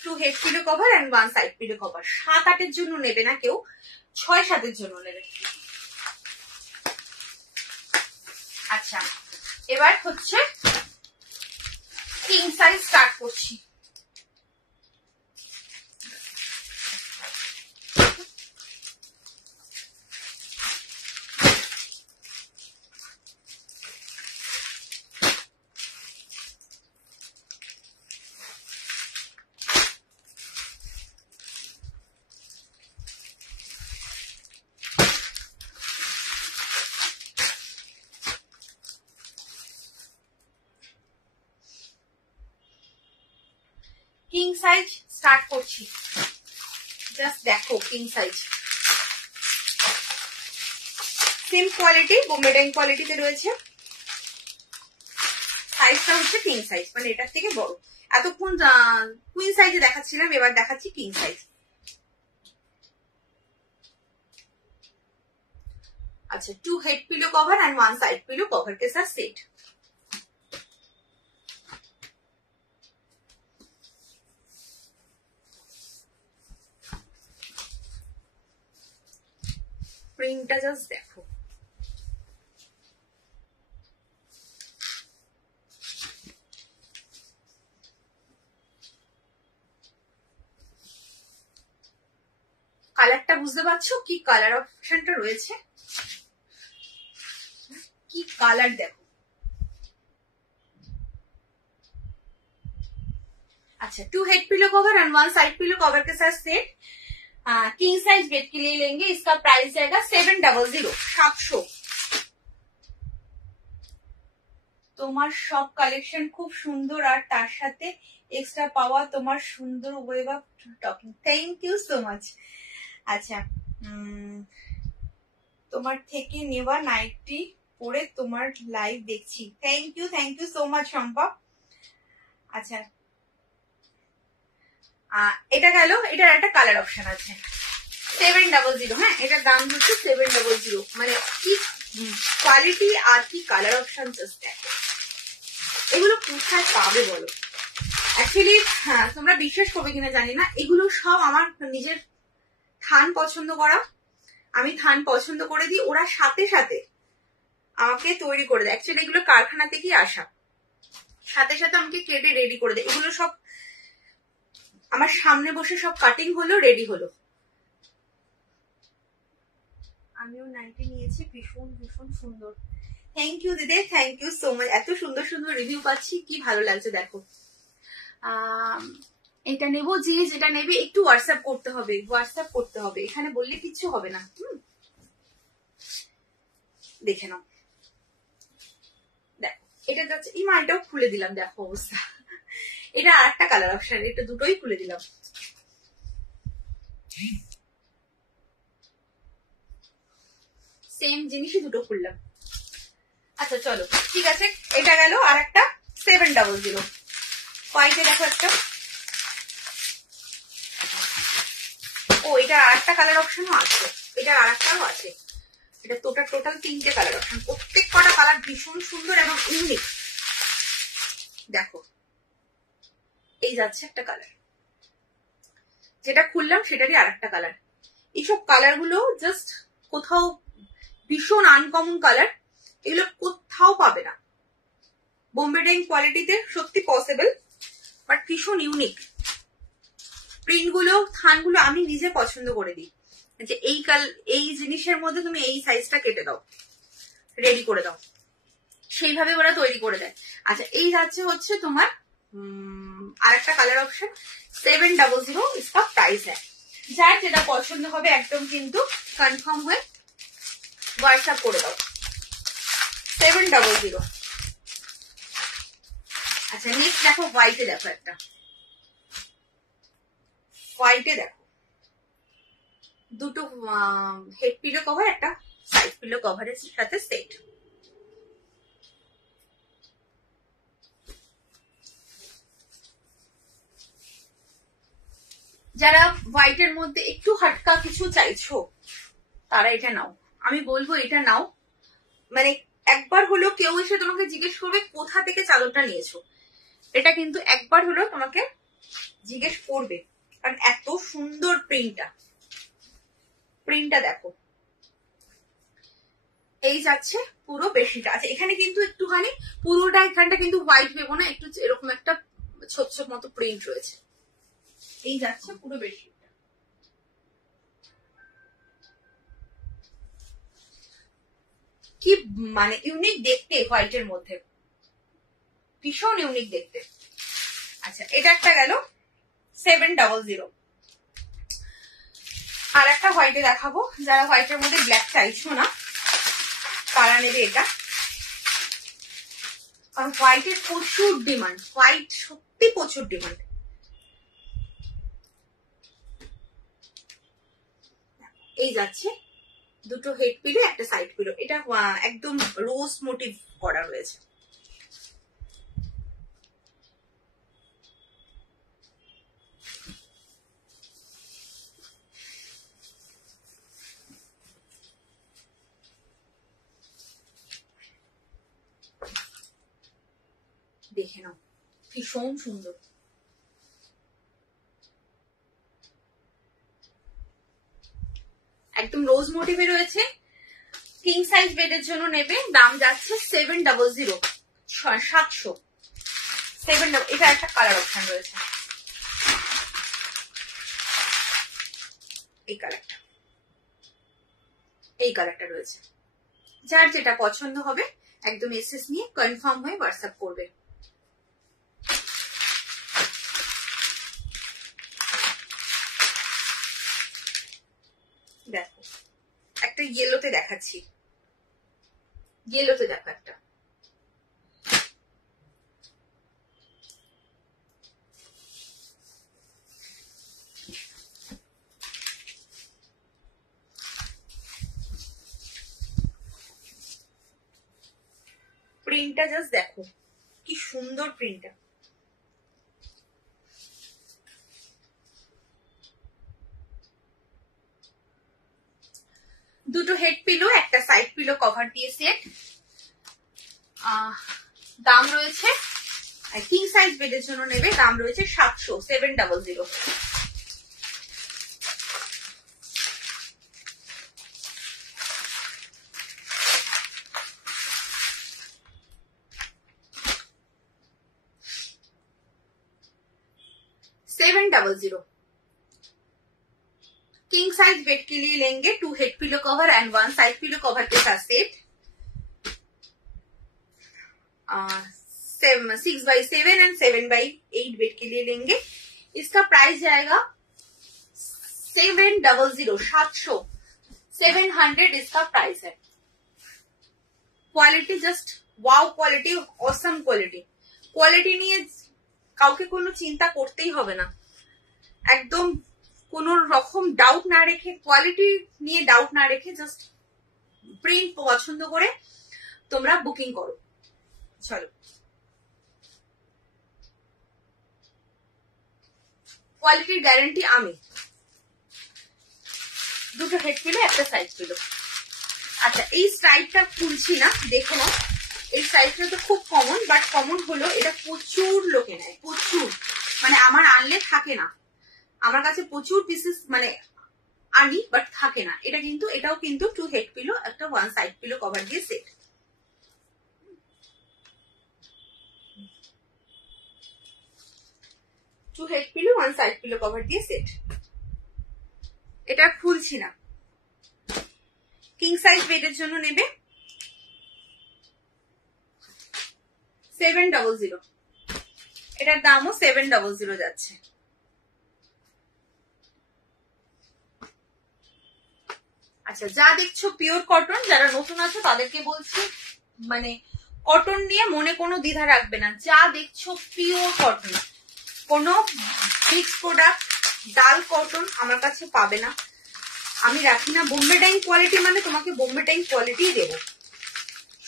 2 head pillow cover and 1 side pillow cover. 7-8 জন্য নেবে না কেউ, 6-7 জন্য নেবে। আচ্ছা এবার হচ্ছে কিং সাইজ স্টার্ট করছি। কিং সাইজ স্টার্ট করছি, জাস্ট দেখো king size. Same quality, Bombay Dyeing কোয়ালিটিতে রয়েছে। সাইজটা হচ্ছে কিং সাইজ, মানে এটার থেকে বড়। এতক্ষণ কুইন সাইজে দেখাচ্ছিলাম, এবার দেখাচ্ছি কিং সাইজ। अच्छा 2 head pillow cover and 1 side pillow cover के साथ सेट। प्रिंटটা জাস্ট দেখো, কালারটা বুঝতে পারছো কি কালার অপশনটা রয়েছে, কি কালার দেখো। अच्छा 2 head pillow cover and 1 side pillow cover के साथ सेट। किंग साइज बेड के लिए लेंगे, इसका प्राइस जाएगा 700 700। তোমার সব কালেকশন খুব সুন্দর আর তার সাথে এক্সট্রা পাওয়া তোমার সুন্দর way of talking, thank you so much. আচ্ছা তোমার থেকে নেওয়া নাইটি পরে তোমার লাইভ দেখছি, thank you so much Shampa. আচ্ছা এটা গেল, এটার একটা কালার অপশন আছে 700। হ্যাঁ এটার দাম হচ্ছে 700, মানে কি কোয়ালিটি আর কি কালার অপশন জাস্ট দেখো। এগুলো কোথায় পাবে বলো? অ্যাকচুয়ালি হ্যাঁ তোমরা বিশ্বাস করবে কিনা জানি না, এগুলো সব আমার নিজের থান পছন্দ করা, আমি থান পছন্দ করে দিই, ওরা সাথে সাথে আমাকে তৈরি করে দেয়। অ্যাকচুয়ালি এগুলো কারখানা থেকেই আসা, সাথে সাথে আমাকে কেটে রেডি করে দেয়। এগুলো সব আমার সামনে বসে সব কাটিং হলো, রেডি হলো। আমিও নাইটি নিয়েছি, ভীষণ ভীষণ সুন্দর, থ্যাংক ইউ দিদি, থ্যাংক ইউ সো মাচ। এত সুন্দর সুন্দর রিভিউ পাচ্ছি, কি ভালো লাগছে দেখো। এটা নেবো, যে যেটা নেবে একটু হোয়াটসঅ্যাপ করতে হবে, এখানে বললে কিচ্ছু হবে না। দেখে নাও, দেখো এটা যাচ্ছে, ইমা এটাও খুলে দিলাম, দেখো অবস্থা। এটা আর একটা কালার অপশন, এটা দুটোই খুলে দিলাম। সেম জিনিসই দুটো খুললাম। আচ্ছা চলো ঠিক আছে, এটা গেল। আর একটা 700 হোয়াইটে দেখো একটা, ও এটা আর একটা কালার অপশনও আছে, এটা আর একটাও আছে। এটা টোটাল 3টে কালার অপশন, প্রত্যেক কটা কালার ভীষণ সুন্দর এবং ইউনিক। দেখো এই যাচ্ছে একটা কালার, যেটা খুললাম সেটারই আর একটা কালার। এইসব কালার গুলো জাস্ট কোথাও ভীষণ আনকমন কালার, এগুলো কোথাও পাবে না। বোম্বে ডাইং কোয়ালিটিতে সত্যি পসিবল, বাট ভীষণ ইউনিক। প্রিন্ট গুলো, থান গুলো আমি নিজে পছন্দ করে দিই, যে এই জিনিসের মধ্যে তুমি এই সাইজটা কেটে দাও, রেডি করে দাও, সেইভাবে ওরা তৈরি করে দেয়। আচ্ছা এই যাচ্ছে হচ্ছে তোমার আরেকটা কালার অপশন 700 इसका प्राइस है। যার যেটা পছন্দ হবে একদম কিন্তু কনফার্ম হয়ে হোয়াটসঅ্যাপ করে দাও 700। আচ্ছা নেক্সট দেখো হোয়াইটে, দেখো একটা হোয়াইটে দেখো, দুটো হেড পিলো কভার, একটা সাইড পিলো কভারের সাথে সেট। যারা হোয়াইটের মধ্যে একটু হাটকা কিছু চাইছো তারা এটা নাও, আমি বলবো এটা নাও। মানে একবার হলো কেউ এসে তোমাকে জিজ্ঞেস করবে কোথা থেকে চাদরটা নিয়েছো, এটা কিন্তু একবার হলো তোমাকে জিজ্ঞেস করবে, কারণ এত সুন্দর প্রিন্টটা দেখো। এই যাচ্ছে পুরো বেশিটা। আচ্ছা এখানে কিন্তু একটুখানি পুরোটা এখানটা কিন্তু হোয়াইট ভেবো না, একটু এরকম একটা ছোপ ছোপ মতো প্রিন্ট রয়েছে। এই যাচ্ছে পুরো বেডশিটটা। কি মানে ইউনিক দেখতে, হোয়াইটের মধ্যে ভীষণ ইউনিক দেখতে। আচ্ছা এটা একটা গেল 700। আর একটা হোয়াইটে দেখাবো, যারা হোয়াইটের মধ্যে ব্ল্যাক চাইছো না তারা নেবে এটা, কারণ হোয়াইটের প্রচুর ডিমান্ড, হোয়াইট সত্যি প্রচুর ডিমান্ড। এই যাচ্ছে দুটো হেড পিলো, একটা সাইড পিলো, এটা একদম রোজ মোটিভ করা রয়েছে। দেখে নাও ভীষণ সুন্দর। একদম রোজ মোটিভে রয়েছে। কিং সাইজ বেডের জন্য নেবে, দাম যাচ্ছে 700 700। এটা একটা কালার অপশন রয়েছে, এই কালারটা রয়েছে। যার যেটা পছন্দ হবে একদম এসএস নিয়ে কনফার্ম হয়ে হোয়াটসঅ্যাপ করবে। দেখো একটা ইয়েলোতে দেখাচ্ছি, ইয়েলোতে দেখো একটা প্রিন্টটা, জাস্ট দেখো কি সুন্দর প্রিন্টটা। দুটো হেড পিলো, একটা সাইড পিলো কভার দিয়ে সেট। দাম রয়েছে, কিং সাইজ বেডের জন্য নেবে, দাম রয়েছে 700 700। किंग साइज बेड के लिए लेंगे 2 head pillow cover and 1 side pillow cover के साथ set. 6x7 and 7x8 bed के लिए लेंगे, इसका प्राइस जाएगा 700 700 700 इसका प्राइस है। Quality just wow quality, awesome quality. Quality নিয়ে কাউকে কোনো চিন্তা করতেই হবে না, একদম কোন রকম ডাউট না রেখে, কোয়ালিটি নিয়ে ডাউট না রেখে জাস্ট প্রিন্ট পছন্দ করে তোমরা বুকিং করো। চলো কোয়ালিটির গ্যারান্টি আমি। দুটো হেড পিলো, একটা সাইড পিলো। আচ্ছা এই স্ট্রাইপটা খুলছি না, দেখে নাও। এই স্ট্রাইপটা তো খুব কমন, বাট কমন হলো এটা প্রচুর লোকে নেয়, প্রচুর। মানে আমার আনলে থাকে না, আমার কাছে প্রচুর পিসেস মানে আনি বাট থাকে না। এটা কিন্তু এটাও কিন্তু 2 হেড পিলো, একটা 1 সাইড পিলো কভার দিয়ে set. To head pillow 1 side pillow cover দিয়ে সেট। এটা খুলছি না, কিং সাইজ বেডের জন্য নেবে 700, এটার দামও 700 যাচ্ছে। আচ্ছা, যা দেখছো পিওর কটন, যারা নতুন আছো তাদেরকে বলছি মানে কটন নিয়ে মনে কোনো দ্বিধা রাখবে না, যা দেখছো পিওর কটন, কোনো মিক্স প্রোডাক্ট ডাল কটন আমার কাছে পাবে না, আমি রাখি না। বোম্বে ডাইং কোয়ালিটি মানে তোমাকে বোম্বে ডাইং কোয়ালিটি দেবো,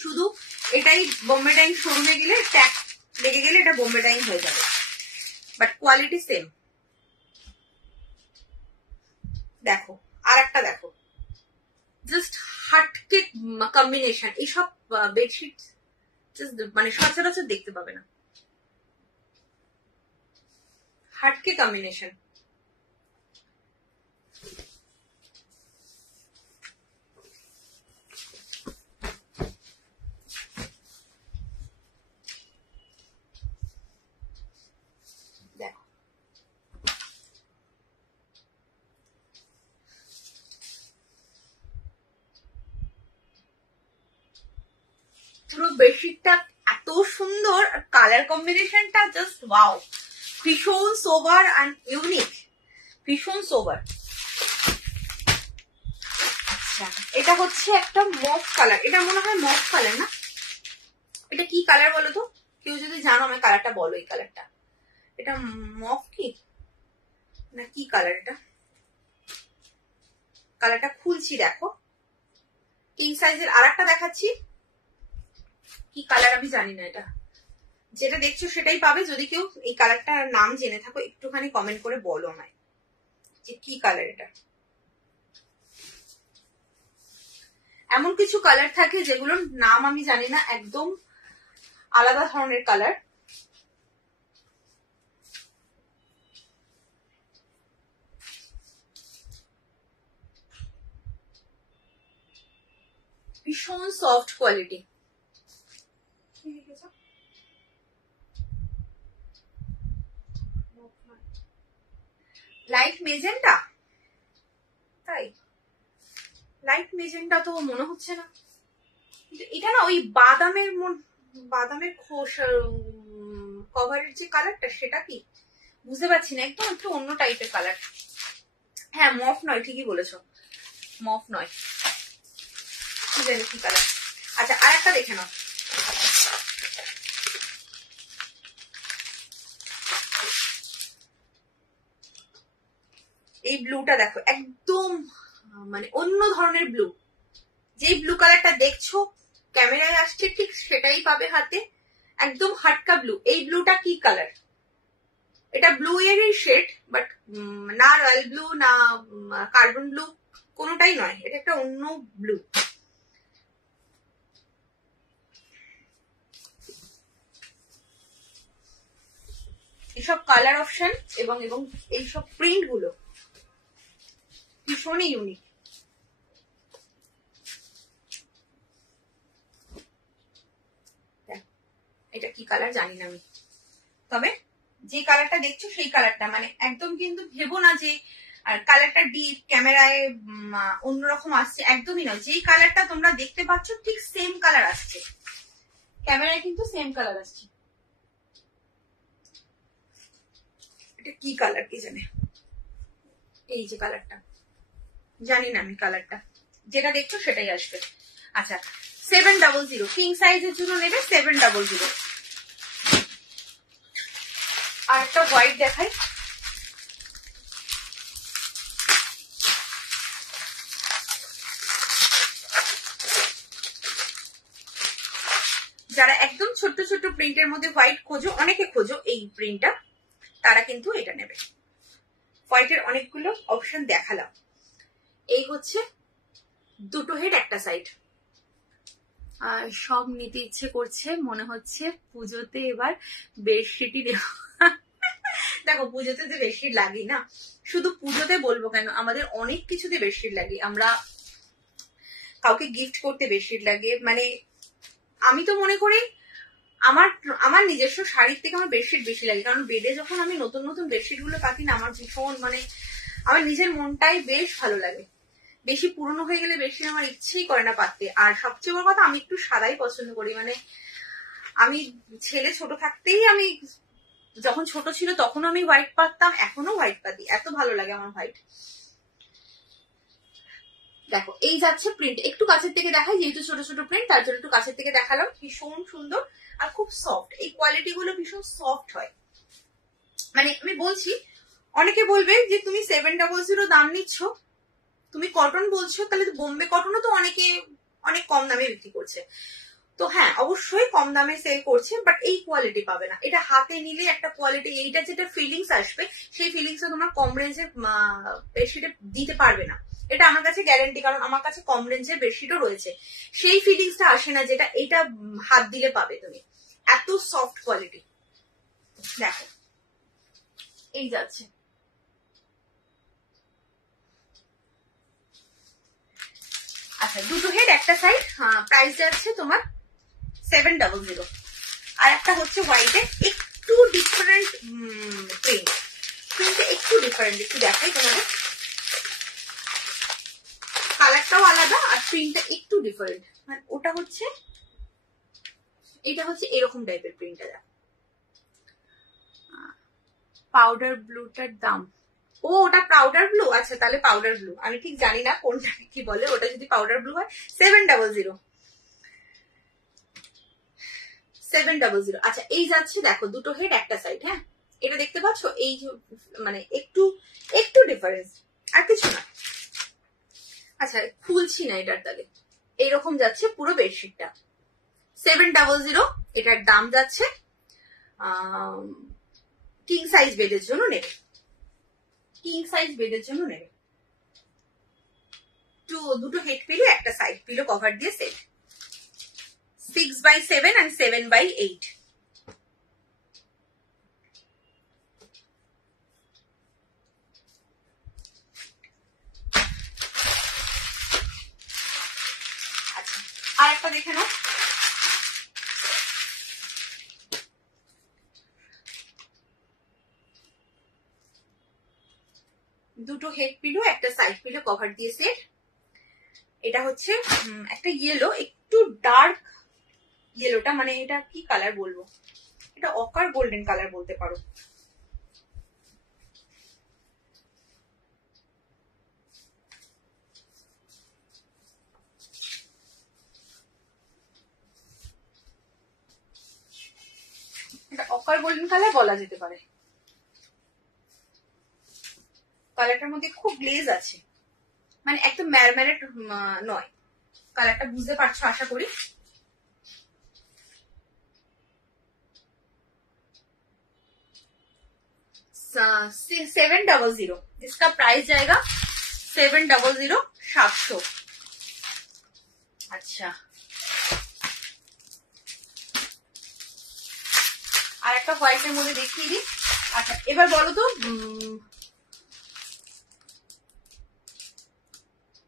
শুধু এটাই বোম্বে ডাইং শোরুমে গেলে ট্যাগ লেগে গেলে এটা বোম্বে ডাইং হয়ে যাবে, বাট কোয়ালিটি সেম। দেখো আর একটা দেখো, জাস্ট হাটকে কম্বিনেশন, এইসব বেডশিট মানে সচরাচর দেখতে পাবে না, হাটকে কম্বিনেশন। দেখো পুরো বেডশিটটা এত সুন্দর, কালার কম্বিনেশনটা জাস্ট ওয়াও, ভীষণ সোবার অ্যান্ড ইউনিক, ভীষণ সোবার। আচ্ছা, এটা হচ্ছে একটা মফ কালার, এটা মনে হয় মফ কালার না, এটা কি কালার বলো তো, কেউ যদি জানো আমার কালারটা বলো, এই কালারটা এটা মফ কি না কি কালার, এটা কালারটা খুলছি দেখো, কিং সাইজের। আর একটা দেখাচ্ছি, কি কালার আমি জানি না, এটা যেটা দেখছো সেটাই পাবে, যদি কেউ এই কালারটার নাম জেনে থাকো একটুখানি কমেন্ট করে বলো আমায় যে কি কালার এটা। এমন কিছু কালার থাকে যেগুলোর নাম আমি জানি না, একদম আলাদা ধরনের কালার। ভীষণ সফট কোয়ালিটি, লাইট মেজেন্টা, তাই লাইট মেজেন্টা তো মনে হচ্ছে না, এটা না ওই বাদামের খোস কভারের যে কালারটা সেটা কি বুঝতে পারছি না, একদম একটু অন্য টাইপের কালার। হ্যাঁ মফ নয়, ঠিকই বলেছো, মফ নয়, কি জানি কি কালার। আচ্ছা আর একটা দেখে নাও, এই ব্লুটা দেখো, একদম মানে অন্য ধরনের ব্লু, যেই ব্লু কালারটা দেখছো ক্যামেরায় আসছে ঠিক সেটাই পাবে হাতে, একদম হাটকা ব্লু। এই ব্লুটা কি কালার, এটা ব্লু এরই শেড, বাট না রয়্যাল ব্লু না কার্বন ব্লু কোনোটাই নয়, এটা একটা অন্য ব্লু। এইসব কালার অপশন এবং এবং এইসব প্রিন্ট গুলো ভীষণই ইউনিক। এটা কি কালার জানি না আমি, তবে যে কালারটা দেখছো সেই কালারটা, মানে একদম কিন্তু ভেবো না যে কালারটা ডিপ ক্যামেরায় অন্যরকম আসছে, একদমই নয়, যেই কালারটা তোমরা দেখতে পাচ্ছ ঠিক সেম কালার আসছে ক্যামেরায়, কিন্তু সেম কালার আসছে। এটা কি কালার কি জানে, এই যে কালারটা জানি না আমি, কালারটা যেটা দেখছো সেটাই আসবে। আচ্ছা 700, কিং সাইজের জন্য নেবে 700। আর একটা হোয়াইট দেখাই, যারা একদম ছোট্ট ছোট্ট প্রিন্টের মধ্যে হোয়াইট খোঁজো, অনেকে খোঁজো এই প্রিন্টটা, তারা কিন্তু এটা নেবে। হোয়াইটের অনেকগুলো অপশন দেখালাম, এই হচ্ছে দুটো হেড একটা সাইড। আর সব নিতে ইচ্ছে করছে, মনে হচ্ছে পুজোতে এবার বেডশিটই দেব। দেখো পুজোতে যে বেডশিট লাগে না, শুধু পুজোতে বলবো কেন, আমাদের অনেক কিছুতে বেডশিট লাগে, আমরা কাউকে গিফট করতে বেডশিট লাগে, মানে আমি তো মনে করি আমার নিজস্ব শাড়ির থেকে আমার বেডশিট বেশি লাগে, কারণ বেডে যখন আমি নতুন নতুন বেডশিট গুলো পাতি না, আমার ভীষণ মানে আমার নিজের মনটাই বেশ ভালো লাগে বেশি পুরনো হয়ে গেলে বেশি আমার ইচ্ছেই করে না পাততে। আর সবচেয়ে বড় কথা, আমি একটু সাদাই পছন্দ করি। মানে আমি ছেলে ছোট থাকতেই, আমি যখন ছোট ছিল তখন আমি হোয়াইট পাততাম, এখনো হোয়াইট পাতি, এত ভালো লাগে আমার হোয়াইট। দেখো এই যাচ্ছে প্রিন্ট, একটু কাছের থেকে দেখাই যেহেতু ছোট ছোট প্রিন্ট, তার জন্য একটু কাছের থেকে দেখালাম। ভীষণ সুন্দর আর খুব সফট, এই কোয়ালিটি গুলো ভীষণ সফট হয়। মানে আমি বলছি, অনেকে বলবে যে তুমি 700 দাম নিচ্ছ, তুমি কটন বলছো, তাহলে বোম্বে কটনও তো অনেকে অনেক কম দামে বিক্রি করছে। তো হ্যাঁ, অবশ্যই কম দামে সেল করছে, বাট এই কোয়ালিটি পাবে না। এটা হাতে নিলে একটা কোয়ালিটি, এইটা যেটা ফিলিংস আসবে সেই ফিলিংসটা তোমার কম রেঞ্জের বেডশিটে দিতে পারবে না। এটা আমার কাছে গ্যারান্টি, কারণ আমার কাছে কম রেঞ্জের বেডশিটও রয়েছে, সেই ফিলিংসটা আসে না যেটা এটা হাত দিলে পাবে তুমি। এত সফট কোয়ালিটি। দেখো এই যাচ্ছে, আচ্ছা দুটো হেড একটা সাইড, প্রাইস যাচ্ছে তোমার 700। আর একটা হচ্ছে হোয়াইটে, একটু ডিফারেন্ট প্রিন্ট, প্রিন্টটা একটু ডিফারেন্ট, একটু দেখাই তোমাদের। কালারটাও আলাদা আর প্রিন্টটা একটু ডিফারেন্ট। মানে ওটা হচ্ছে, এটা হচ্ছে এরকম টাইপের প্রিন্টটা। পাউডার ব্লুটার দাম, ও ওটা পাউডার ব্লু, আচ্ছা তাহলে পাউডার ব্লু, আমি ঠিক জানি না কোনটা কি বলে। ওটা যদি পাউডার ব্লু হয় 700। 700। আচ্ছা এই যাচ্ছে, দেখো দুটো হেড একটা সাইড। হ্যাঁ এটা দেখতে পাচ্ছ, এই মানে একটু একটু ডিফারেন্স, আর কিছু না। আচ্ছা খুলছি না এটার, তাহলে এইরকম যাচ্ছে পুরো বেডশিটটা। 700 এটার দাম যাচ্ছে। কিং সাইজ বেডের জন্য নেবে, কিং সাইজ বেডের জন্য নেবে। দুটো হেড পিলো একটা সাইড পিলো কভার দিয়ে সেট, 6x7 and 7x8। আচ্ছা আর একটা দেখে নাও, দুটো হেড পিলো একটা সাইড পিলো কভার দিয়ে সেট। এটা হচ্ছে একটা ইয়েলো, একটু ডার্ক ইয়েলোটা, মানে এটা কি কালার বলবো, এটা অকার গোল্ডেন কালার বলতে পারো। এটা অকার গোল্ডেন কালার বলা যেতে পারে। কালারটার মধ্যে খুব গ্লেজ আছে, মানে একদম ম্যারম্যারেট নয়। কালারটা বুঝতে পারছো আশা করি। $700, इसका प्राइस जाएगा 700, 700। আচ্ছা আর একটা হোয়াইটের মধ্যে দেখিয়ে দিই। আচ্ছা এবার বলো তো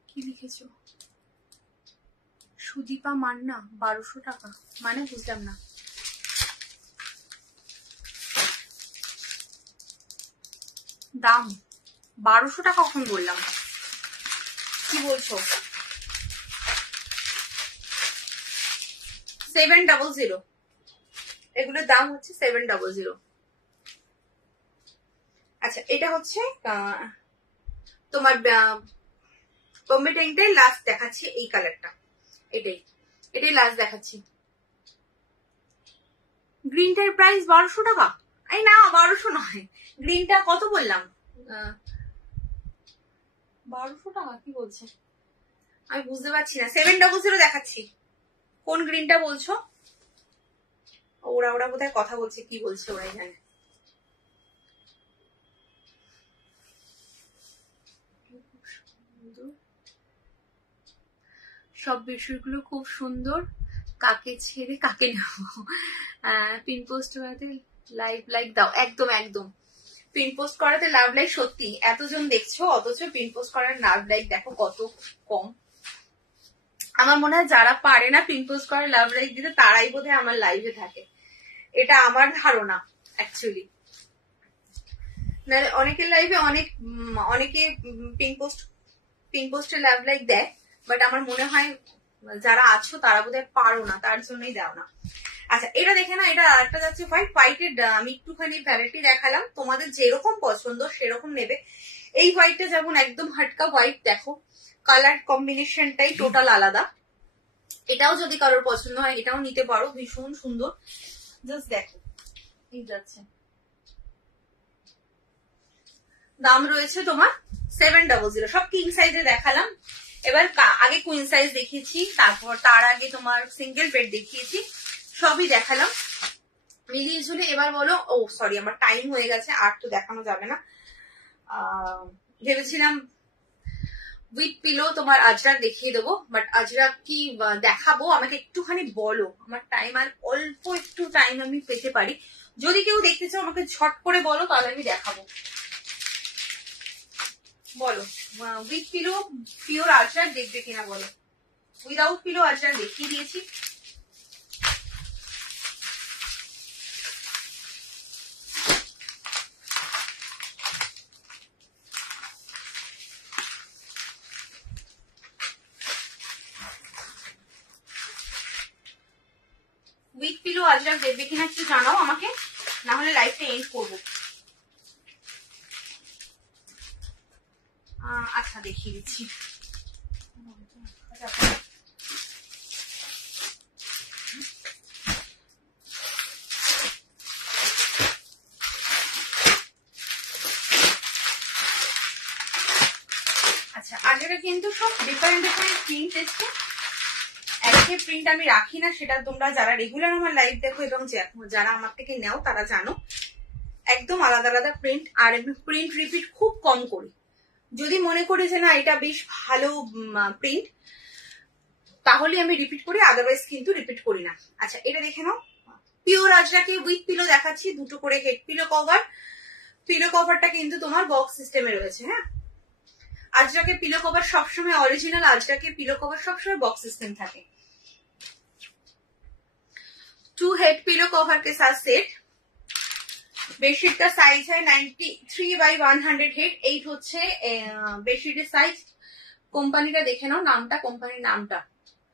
কি লিখেছো, সুদীপা মান্না 1200 টাকা, মানে বুঝলাম না। দাম 1200 টাকা কখন বললাম, কি বলছো? 700, এগুলোর দাম হচ্ছে 700। আচ্ছা এটা হচ্ছে তোমার বোম্বে টেন্টের লাস্ট দেখাচ্ছি, এই কালারটা, এটাই লাস্ট দেখাচ্ছি। গ্রিনটার প্রাইস 1200 টাকা, এই না 1200 নয়, গ্রিনটা কত বললাম, 1200 টাকা কি বলছে আমি বুঝতে পারছি না। 700 দেখাচ্ছি, কোন গ্রিনটা বলছো? ওরা বোধহয় কথা বলছে, কি বলছে ওরাই জানে। সব বিষয়গুলো খুব সুন্দর, কাকে ছেড়ে কাকে নেবো। পিন পোস্ট করাতে লাইক দাও, একদম একদম পিন পোস্ট করাতে লাভ লাইক, সত্যি এতজন দেখছো অথচ পিন পোস্ট করার লাভ লাইক দেখো কত কম। আমার মনে হয় যারা পারে না পিন পোস্ট করার লাভ লাইক দিতে, তারাই বোধহয় আমার লাইভে থাকে, এটা আমার ধারণা অ্যাকচুয়ালি। অনেকের লাইভে অনেকে পিন পোস্ট পিন পোস্টে লাভ লাইক দেয়, বাট আমার মনে হয় যারা আছো তারা বোধহয় পারো না, তার জন্যই দাও না। আচ্ছা এটা দেখে না, এটা আরেকটা যাচ্ছে হোয়াইট। হোয়াইটের আমি একটুখানি ভ্যারাইটি দেখালাম, তোমাদের যেরকম পছন্দ সেরকম নেবে। এই হোয়াইটটা যেমন একদম হাটকা হোয়াইট, দেখো কালার কম্বিনেশনটাই টোটাল আলাদা। এটাও যদি কারোর পছন্দ হয় এটাও নিতে পারো, ভীষণ সুন্দর। জাস্ট দেখো এই যাচ্ছে, দাম রয়েছে তোমার 700। সব কিং সাইজে দেখালাম। এবার আগে কুইন সাইজ দেখিয়েছি, তারপর তার আগে তোমার সিঙ্গেল বেড দেখিয়েছি, সবই দেখালাম মিলিয়ে ঝুলে। এবার বলো, ও সরি আমার টাইম হয়ে গেছে, আর তো দেখানো যাবে না। ভেবেছিলাম উইথ পিলো তোমার আজরাক দেখিয়ে দেবো, বাট আজরাক কি দেখাবো আমাকে একটুখানি বলো, আমার টাইম আর অল্প একটু টাইম আমি পেতে পারি। যদি কেউ দেখতে চাও আমাকে ঝট করে বলো, তাহলে আমি দেখাবো। বলো উইথ পিলো পিওর আজরাক দেখবে কিনা বলো। উইদাউট পিলো আজরাক দেখিয়ে দিয়েছি। উইথ পিলো আজরাক দেখবে কিনা একটু জানাও আমাকে, না হলে লাইফটা এন্ড করবো। আচ্ছা দেখিয়ে দিচ্ছি। আচ্ছা আজকে কিন্তু সব ডিফারেন্ট ডিফারেন্ট প্রিন্ট এসছে, একই প্রিন্ট আমি রাখি না, সেটা তোমরা যারা রেগুলার আমার লাইভ দেখো এবং যারা আমার থেকে নেও তারা জানো। একদম আলাদা আলাদা প্রিন্ট, আর আমি প্রিন্ট রিপিট খুব কম করি। যদি মনে করি যে না এটা বেশ ভালো প্রিন্ট তাহলে আমি রিপিট করি, আদারওয়াইজ কিন্তু রিপিট করি না। আচ্ছা এটা দেখে নাও, পিওর আজরাকে উইথ পিলো দেখাচ্ছি, দুটো করে হেড পিলো কভার। পিলো কভারটা কিন্তু তোমার বক্স সিস্টেমে রয়েছে। হ্যাঁ আজরাকে পিলো কভার সবসময় অরিজিনাল, আজরাকে পিলো কভার সবসময় বক্স সিস্টেম থাকে। 2 हेड पिलो कवर के साथ सेट। बेडशीट का साइज है 93/100 हेड। 8 হচ্ছে বেডশিটের সাইজ। কোম্পানিটা দেখে নাও, নামটা কোম্পানির নামটা,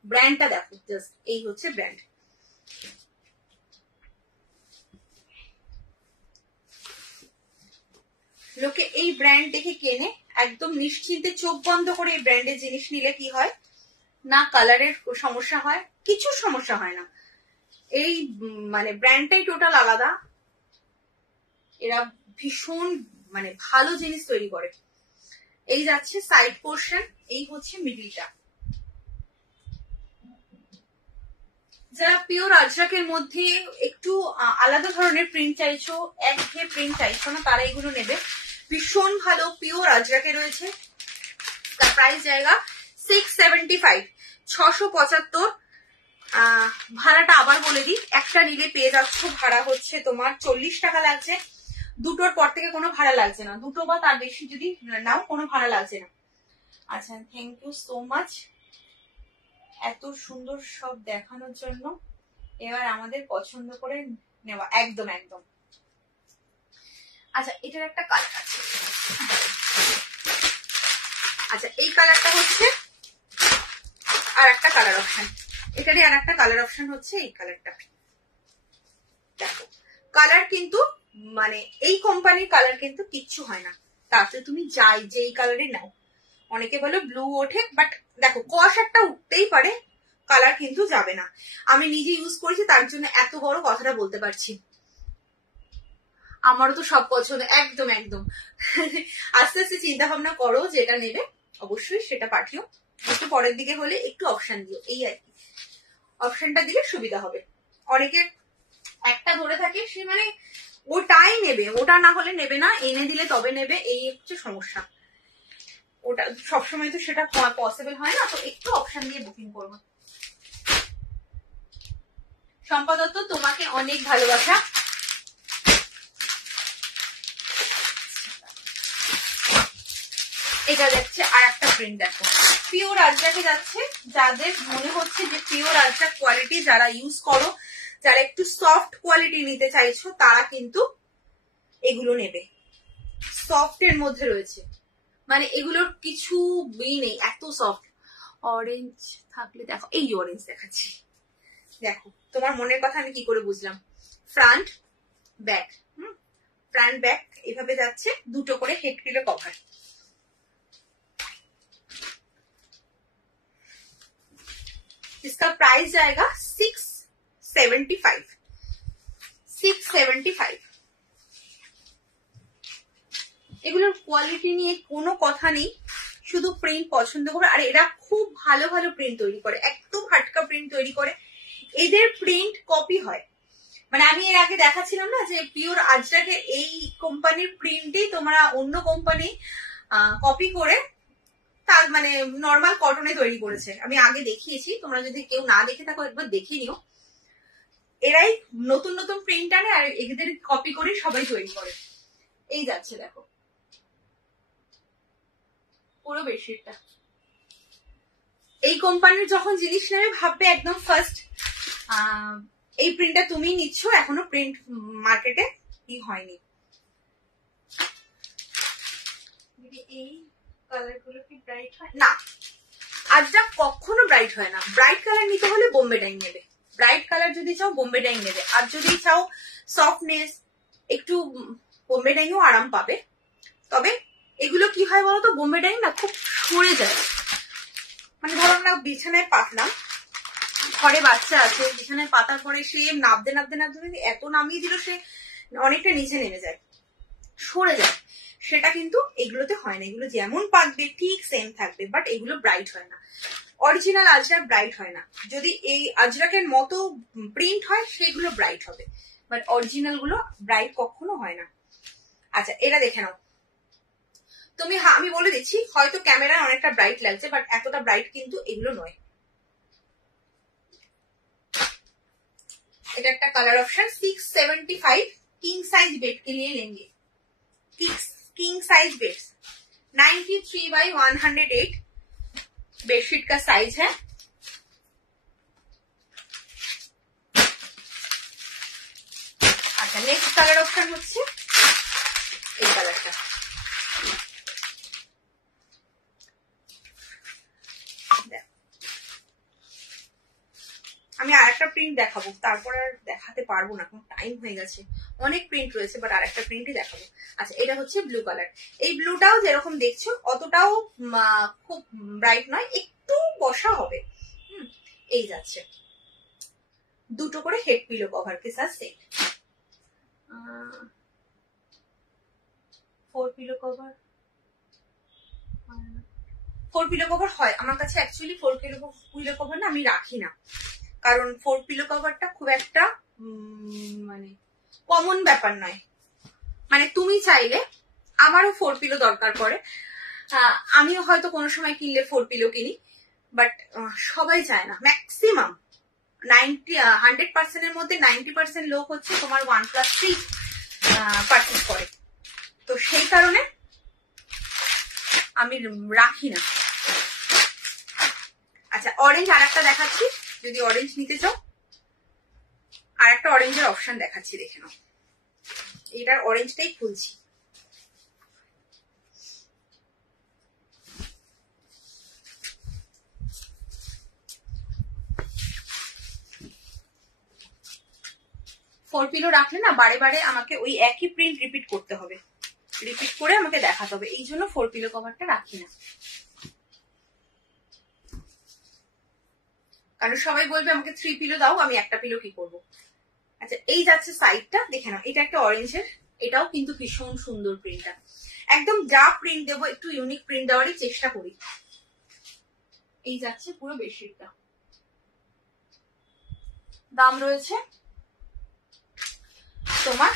ব্র্যান্ডটা দেখো, জাস্ট এই হচ্ছে ব্র্যান্ড। লোকে এই ব্র্যান্ড দেখে কেনে, একদম নিশ্চিন্তে চোখ বন্ধ করে এই ব্র্যান্ডের জিনিস নিলে কি হয় না, কালারের সমস্যা হয়, কিছু সমস্যা হয় না। এই মানে ব্র্যান্ডটাই টোটাল আলাদা, এরা ভীষণ মানে ভালো জিনিস তৈরি করে। এই যাচ্ছে সাইড পোর্শন, এই হচ্ছে মিডলটা। যারা পিওর আজরাকের মধ্যে একটু আলাদা ধরনের প্রিন্ট চাইছো, একঘেয়ে প্রিন্ট চাইছো না, তারা এগুলো নেবে। ভীষণ ভালো পিওর আজরাকে রয়েছে। তার প্রাইস জায়গা 675, 675। ভাড়াটা আবার বলে দিই, একটা নিলে পেয়ে যাচ্ছ ভাড়া হচ্ছে তোমার 40 টাকা লাগছে। দুটোর পর থেকে কোনো ভাড়া লাগছে না, দুটো বা তার বেশি যদি নাও কোনো ভাড়া লাগছে না। আচ্ছা থ্যাংক ইউ সো মাচ এত সুন্দর সব দেখানোর জন্য। এবার আমাদের পছন্দ করে নেওয়া, একদম একদম। আচ্ছা এটার একটা কালার আছে, আচ্ছা এই কালারটা হচ্ছে আর একটা কালার অপশন, এটারই আর একটা কালার অপশন হচ্ছে এই কালারটা। দেখো কালার কিন্তু মানে এই কোম্পানির কালার কিন্তু কিচ্ছু হয় না, তাতে তুমি যেই কালারই নাও। অনেকে বলে ব্লু ওঠে, বাট দেখো কস একটা উঠতেই পারে, কালার কিন্তু যাবে না। আমি নিজে ইউজ করেছি তার জন্য এত বড় কথাটা বলতে পারছি। আমারও তো সব পছন্দ, একদম একদম। আস্তে আস্তে চিন্তা ভাবনা করো যেটা নেবে, অবশ্যই সেটা পাঠিও। একটু পরের দিকে হলে একটু অপশন দিও, এই আর কি। অপশনটা দিলে সুবিধা হবে। অনেকে একটা ধরে থাকে, সে মানে ওটাই নেবে, ওটা না হলে নেবে না, এনে দিলে তবে নেবে, এই হচ্ছে সমস্যা। ওটা সবসময় তো সেটা পসিবল হয় না, তো একটু অপশন দিয়ে বুকিং করবো। শম্পা দত্ত তোমাকে অনেক ভালোবাসা। এটা যাচ্ছে আর একটা প্রিন্ট, দেখো পিওর আজরাকে যাচ্ছে। যাদের মনে হচ্ছে যে পিওর আজরাক কোয়ালিটি যারা ইউজ করো, যারা একটু সফট কোয়ালিটি নিতে চাইছো, তারা কিন্তু এগুলো নেবে। সফট এর মধ্যে রয়েছে, মানে এগুলোর কিছু নেই, এত সফট। অরেঞ্জ থাকলে দেখো, এই অরেঞ্জ দেখাচ্ছি, দেখো তোমার মনের কথা আমি কি করে বুঝলাম। ফ্রন্ট ব্যাক, ফ্রন্ট ব্যাক এভাবে যাচ্ছে, দুটো করে হেড পিলো কভার। इसका प्राइस जाएगा 675। 675। এগুলোর কোয়ালিটি নিয়ে কোনো কথা নেই, শুধু প্রিন্ট পছন্দ করবে। আর এরা খুব ভালো ভালো প্রিন্ট তৈরি করে, একদম হাটকা প্রিন্ট তৈরি করে। এদের প্রিন্ট কপি হয়, মানে আমি এর আগে দেখাচ্ছিলাম না যে পিওর আজরাকে এই কোম্পানির প্রিন্টই তোমরা অন্য কোম্পানি কপি করে তার মানে নর্মাল কটনে তৈরি করেছে। আমি আগে দেখিয়েছি, তোমরা যদি কেউ না দেখে থাকো একবার দেখে নিও। এরাই নতুন নতুন প্রিন্ট আনে আর এদের কপি করে সবাই তৈরি করে। এই যাচ্ছে দেখো পুরো বেডশিটটা। এই কোম্পানির যখন জিনিস নেবে ভাববে একদম ফার্স্ট এই প্রিন্টটা তুমি নিচ্ছ, এখনো প্রিন্ট মার্কেটে কি হয়নি। এই কালার গুলো কি ব্রাইট হয় না? আজটা কখনো ব্রাইট হয় না। ব্রাইট কালার নিতে হলে বোম্বে ডাইং নেবে, ব্রাইট কালার যদি চাও বোম্বে ডাইং নেবে। আর যদি চাও সফটনেস একটু, বোম্বে ডাইংও আরাম পাবে। তবে এগুলো কি হয় বলতো, বোম্বে ডাইং না খুব সরে যায়। মানে ধরো আমরা বিছানায় পাতলাম, ঘরে বাচ্চা আছে, বিছানায় পাতার পরে সে নাবতে নাবতে নাবতে এত নামিয়ে দিল সে অনেকটা নিচে নেমে যায়, সরে যায়। সেটা কিন্তু এগুলোতে হয় না, এগুলো যেমন পাকবে ঠিক সেম থাকবে, বাট এগুলো ব্রাইট হয় না। অরিজিনাল আজরাক ব্রাইট হয় না। যদি এই আজরাকের মতো প্রিন্ট হয় সেগুলো ব্রাইট হবে, বাট অরিজিনাল গুলো ব্রাইট কখনো হয় না। আচ্ছা এটা দেখে নাও তুমি। আমি বলে দিচ্ছি, হয়তো ক্যামেরায় অনেকটা ব্রাইট লাগছে, বাট এতটা ব্রাইট কিন্তু এগুলো নয়। এটা একটা colour option 675 king size bed के लिए लेंगे। किंग साइज बेड 93/108 बेडशीट का साइज है। अच्छा नेक्स्ट কালার অপশন হচ্ছে এই কালারটা। আমি আরেকটা প্রিন্ট দেখাবো, তারপর আর দেখাতে পারবো না, টাইম হয়ে গেছে। অনেক প্রিন্ট রয়েছে, বাট আরেকটা প্রিন্টই দেখাবো। আচ্ছা এটা হচ্ছে ব্লু কালার। এই ব্লুটাও যেরকম দেখছো অতটাও খুব ব্রাইট নয়, একটু বসা হবে। এই যাচ্ছে, দুটো করে হেড পিলো কভার কে সাথ set. 4 pillow cover, 4 pillow cover হয় আমার কাছে। অ্যাকচুয়ালি 4 পিলো কভার না আমি রাখি না, কারণ 4 পিলো কভারটা খুব একটা মানে কমন ব্যাপার নয়। মানে তুমি চাইলে, আমারও 4 পিলো দরকার পড়ে, আমিও হয়তো কোনো সময় কিনলে 4 পিলো কিনি, বাট সবাই চায় না। ম্যাক্সিমাম 100% এর মধ্যে 90% লোক হচ্ছে তোমার 1+3 পারচেজ করে, তো সেই কারণে আমি রাখি না। আচ্ছা অরেঞ্জ আর একটা দেখাচ্ছি, যদি অরেঞ্জ নিতে চাও আর একটা অরেঞ্জের অপশন দেখাচ্ছি, দেখে নাও। এটার অরেঞ্জটাই খুলছি। ফোর পিলো রাখলে না বারে বারে আমাকে ওই একই প্রিন্ট রিপিট করতে হবে, রিপিট করে আমাকে দেখাতে হবে, এই জন্য 4 পিলো কভারটা রাখি না। কারণ সবাই বলবে আমাকে 3 পিলো দাও, আমি একটা পিলো কি করবো। আচ্ছা এই যাচ্ছে সাইডটা, দেখে নাও। এটা একটা অরেঞ্জের, এটাও কিন্তু ভীষণ সুন্দর প্রিন্টটা। একদম যা প্রিন্ট দেবো একটু ইউনিক প্রিন্ট দেওয়ারই চেষ্টা করি। এই যাচ্ছে পুরো বেডশিটটা। দাম রয়েছে তোমার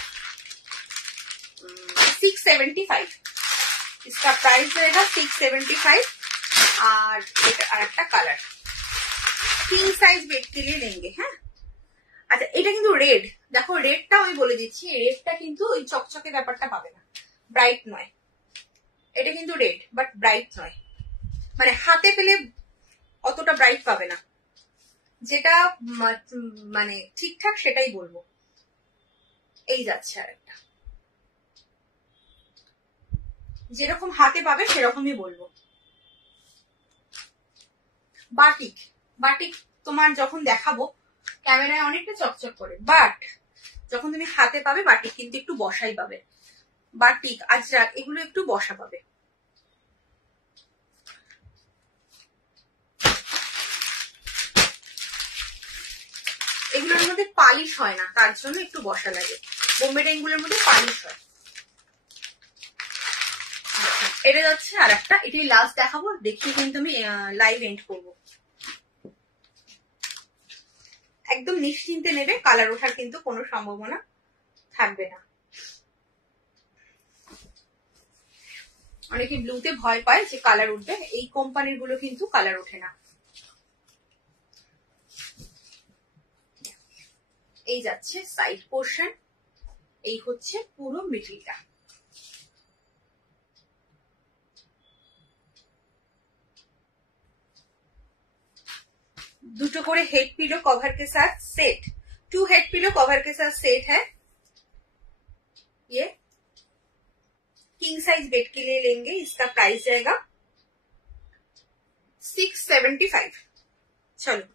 675। इसका प्राइस रहेगा 675। আর এটা আর একটা কালার কিং সাইজ বেড के लिए लेंगे। হ্যাঁ আচ্ছা এটা কিন্তু রেড, দেখো রেডটা আমি বলে দিচ্ছি, রেডটা কিন্তু ওই চকচকে ব্যাপারটা পাবে না, ব্রাইট নয়। এটা কিন্তু রেড বাট ব্রাইট নয়, মানে হাতে পেলে অতটা ব্রাইট পাবে না। যেটা মানে ঠিকঠাক সেটাই বলবো। এই যাচ্ছে আর একটা যেরকম হাতে পাবে সেরকমই বলবো। বাটিক, বাটিক তোমার যখন দেখাবো ক্যামেরায় অনেকটা চকচক করে, বাট যখন তুমি হাতে পাবে বাটিক কিন্তু একটু বসাই পাবে। বাটিক, আজরাক এগুলো একটু বসা পাবে। এগুলোর মধ্যে পালিশ হয় না, তার জন্য একটু বসা লাগে। বোম্বে ডাইংগুলোর মধ্যে পালিশ হয়। এটা যাচ্ছে আর একটা, এটাই লাস্ট দেখাবো, দেখিয়ে কিন্তু আমি লাইভ এন্ড করবো। একদম নিশ্চিন্তে নেবে, কালার ওঠার কিন্তু কোনো সম্ভাবনা থাকবে না। অনেকে ব্লুতে ভয় পায় যে কালার উঠবে, এই কোম্পানির গুলো কিন্তু কালার ওঠে না। এই যাচ্ছে সাইড পোর্শন, এই হচ্ছে পুরো মিডলটা। दुटो करे हेड पिलो कवर के साथ सेट, 2 हेड पिलो कवर के साथ सेट है। ये किंग साइज बेड के लिए लेंगे, इसका प्राइस जाएगा 675। चलो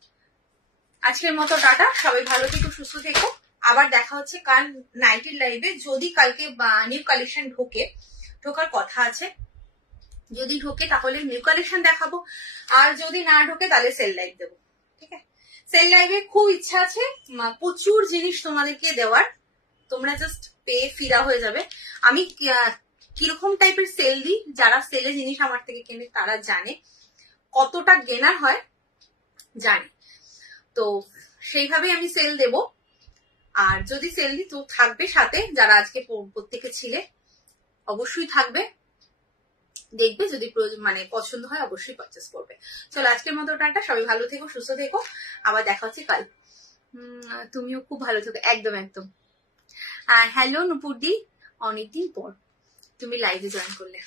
আজকের মতো টাটা, সবাই ভালো থেকো, সুস্থ থেকো। আবার দেখা হচ্ছে কাল নাইটের লাইভে, যদি কালকে নিউ কালেকশন ঢোকার কথা আছে। যদি ঢোকে তাহলে নিউ কালেকশন দেখাবো, আর যদি না ঢোকে তাহলে সেল লাইভ দেবো। ঠিক আছে, সেল লাইভে খুব ইচ্ছা আছে প্রচুর জিনিস তোমাদেরকে দেওয়ার, তোমরা জাস্ট পেয়ে ফিরা হয়ে যাবে। আমি কিরকম টাইপের সেল দিই, যারা সেলে জিনিস আমার থেকে কেনে তারা জানে কতটা গেনার হয়, জানে। তো সেইভাবে আমি সেল দেব। আর যদি সেল দিই তো থাকবে সাথে, যারা আজকে প্রত্যেকে ছিলে অবশ্যই থাকবে, দেখবে যদি মানে পছন্দ হয় অবশ্যই পারচেস করবে। চলো আজকের মতো টাটা, সবাই ভালো থেকো, সুস্থ থেকো, আবার দেখা হচ্ছে কাল। তুমিও খুব ভালো থেকো, একদম একদম। আর হ্যালো নুপুরদি, অনেকদিন পর তুমি লাইভে জয়েন করলে,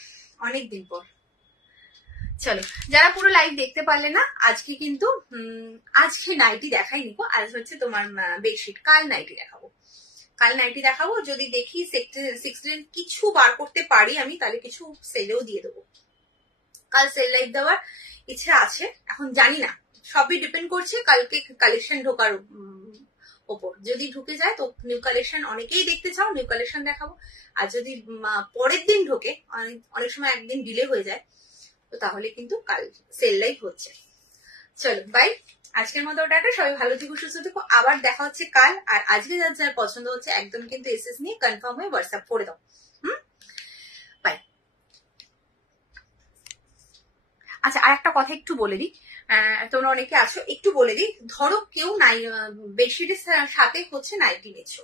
অনেকদিন পর। চলো যারা পুরো লাইভ দেখতে পারলে না, আজকে কিন্তু আজকে নাইটি দেখাইনি গো, আজ হচ্ছে তোমার বেডশিট, কাল নাইটি দেখাবো, কাল নাইটি দেখাবো। যদি দেখি 16 কিছু বার করতে পারি আমি, তাহলে কিছু সেলেও দিয়ে দেবো। কাল সেল লাইভ দেওয়ার ইচ্ছা আছে, এখন জানি না, সবই ডিপেন্ড করছে কালকে কালেকশন ঢোকার ওপর। যদি ঢুকে যায় তো নিউ কালেকশন অনেকেই দেখতে চাও, নিউ কালেকশন দেখাবো। আর যদি পরের দিন ঢোকে, অনেক সময় একদিন ডিলে হয়ে যায়, তো তাহলে কিন্তু কাল সেল লাইভ হচ্ছে। চলো বাই, আজকের মতো টাটা, সবাই ভালো থেকো, সুস্থ থেকো, আবার দেখা হচ্ছে কাল। আর আজকে যার যার পছন্দ হচ্ছে একদম কিন্তু এসএস নিয়ে কনফার্ম হয়ে হোয়াটসঅ্যাপ করে দাও। বাই। আচ্ছা আর একটা কথা একটু বলে দিই, তোমরা অনেকে আছো, একটু বলে দিই, ধরো কেউ বেডশিটের সাথে হচ্ছে নাইটি নিচ্ছ,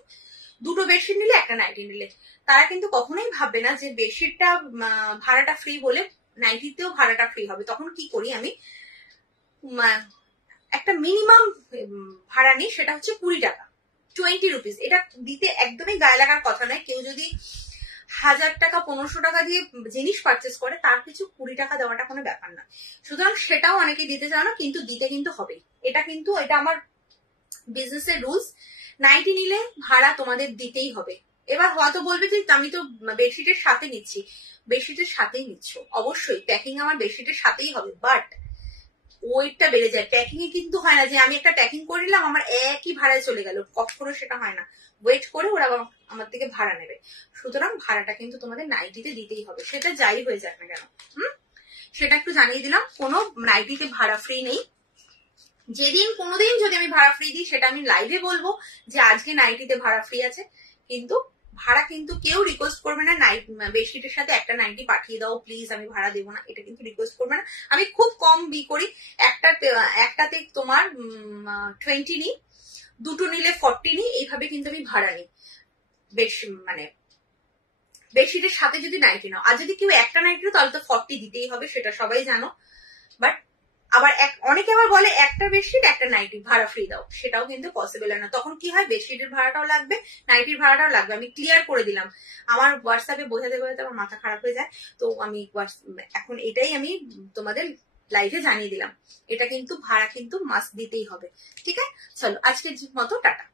দুটো বেডশিট নিলে একটা নাইটি নিলে, তারা কিন্তু কখনোই ভাববে না যে বেডশিটটা ভাড়াটা ফ্রি বলে নাইটিতেও ভাড়াটা ফ্রি হবে। তখন কি করি আমি, একটা মিনিমাম ভাড়া নিই, সেটা হচ্ছে 20 টাকা, 20 রুপিস। এটা দিতে একদমই গায়ে লাগার কথা নয়। কেউ যদি 1000 টাকা 1500 টাকা দিয়ে জিনিস পারচেস করে, তার কিছু 20 টাকা দেওয়াটা কোনো ব্যাপার না। সুতরাং সেটাও অনেকে দিতে চায় না, কিন্তু দিতে কিন্তু হবে। এটা আমার বিজনেসের রুলস। নাইটি নিলে ভাড়া তোমাদের দিতেই হবে। এবার হয়তো বলবে যে আমি তো বেডশিটের সাথে নিচ্ছি, বেডশিটের সাথেই নিচ্ছ, অবশ্যই প্যাকিং আমার বেডশিটের সাথেই হবে, বাট ওয়েটটা বেড়ে যায়। প্যাকিং এ কিন্তু হয় না যে আমি একটা প্যাকিং করে নিলাম আমার একই ভাড়ায় চলে গেল, কখনো সেটা হয় না। ওয়েট করে ওরা আমার থেকে ভাড়া নেবে। সুতরাং ভাড়াটা কিন্তু তোমাদের নাইটিতে দিতেই হবে, সেটা যাই হয়ে যাক না কেন। সেটা একটু জানিয়ে দিলাম, কোনো নাইটিতে ভাড়া ফ্রি নেই। যেদিন কোনোদিন যদি আমি ভাড়া ফ্রি দিই, সেটা আমি লাইভে বলবো যে আজকে নাইটিতে ভাড়া ফ্রি আছে, কিন্তু ভাড়া কিন্তু কেউ রিকোয়েস্ট করবে না বেডশিটের সাথে একটা নাইটি পাঠিয়ে দাও প্লিজ, আমি ভাড়া দেবো না, এটা কিন্তু রিকোয়েস্ট করবে না। আমি খুব কম বি করি, একটাতে তোমার 20 নিই, দুটো নিলে 40 নিই, এইভাবে কিন্তু আমি ভাড়া নিই। মানে বেডশিটের সাথে যদি নাইটি নাও, আর যদি কেউ একটা নাইটি নাও তাহলে তো 40 দিতেই হবে, সেটা সবাই জানো। বাট আবার অনেকে আবার বলে একটা বেডশিট একটা নাইটি ভাড়া ফ্রি দাও, সেটাও কিন্তু পসিবল হয় না। তখন কি হয়, বেডশিটের ভাড়াটাও লাগবে, নাইটির ভাড়াটাও লাগবে। আমি ক্লিয়ার করে দিলাম, আমার হোয়াটসঅ্যাপে বোঝাতে বোঝাতে আমার মাথা খারাপ হয়ে যায়। তো আমি এখন এটাই আমি তোমাদের লাইভে জানিয়ে দিলাম, এটা কিন্তু ভাড়া কিন্তু মাস্ট দিতেই হবে। ঠিক আছে, চলো আজকের মতো টাটা।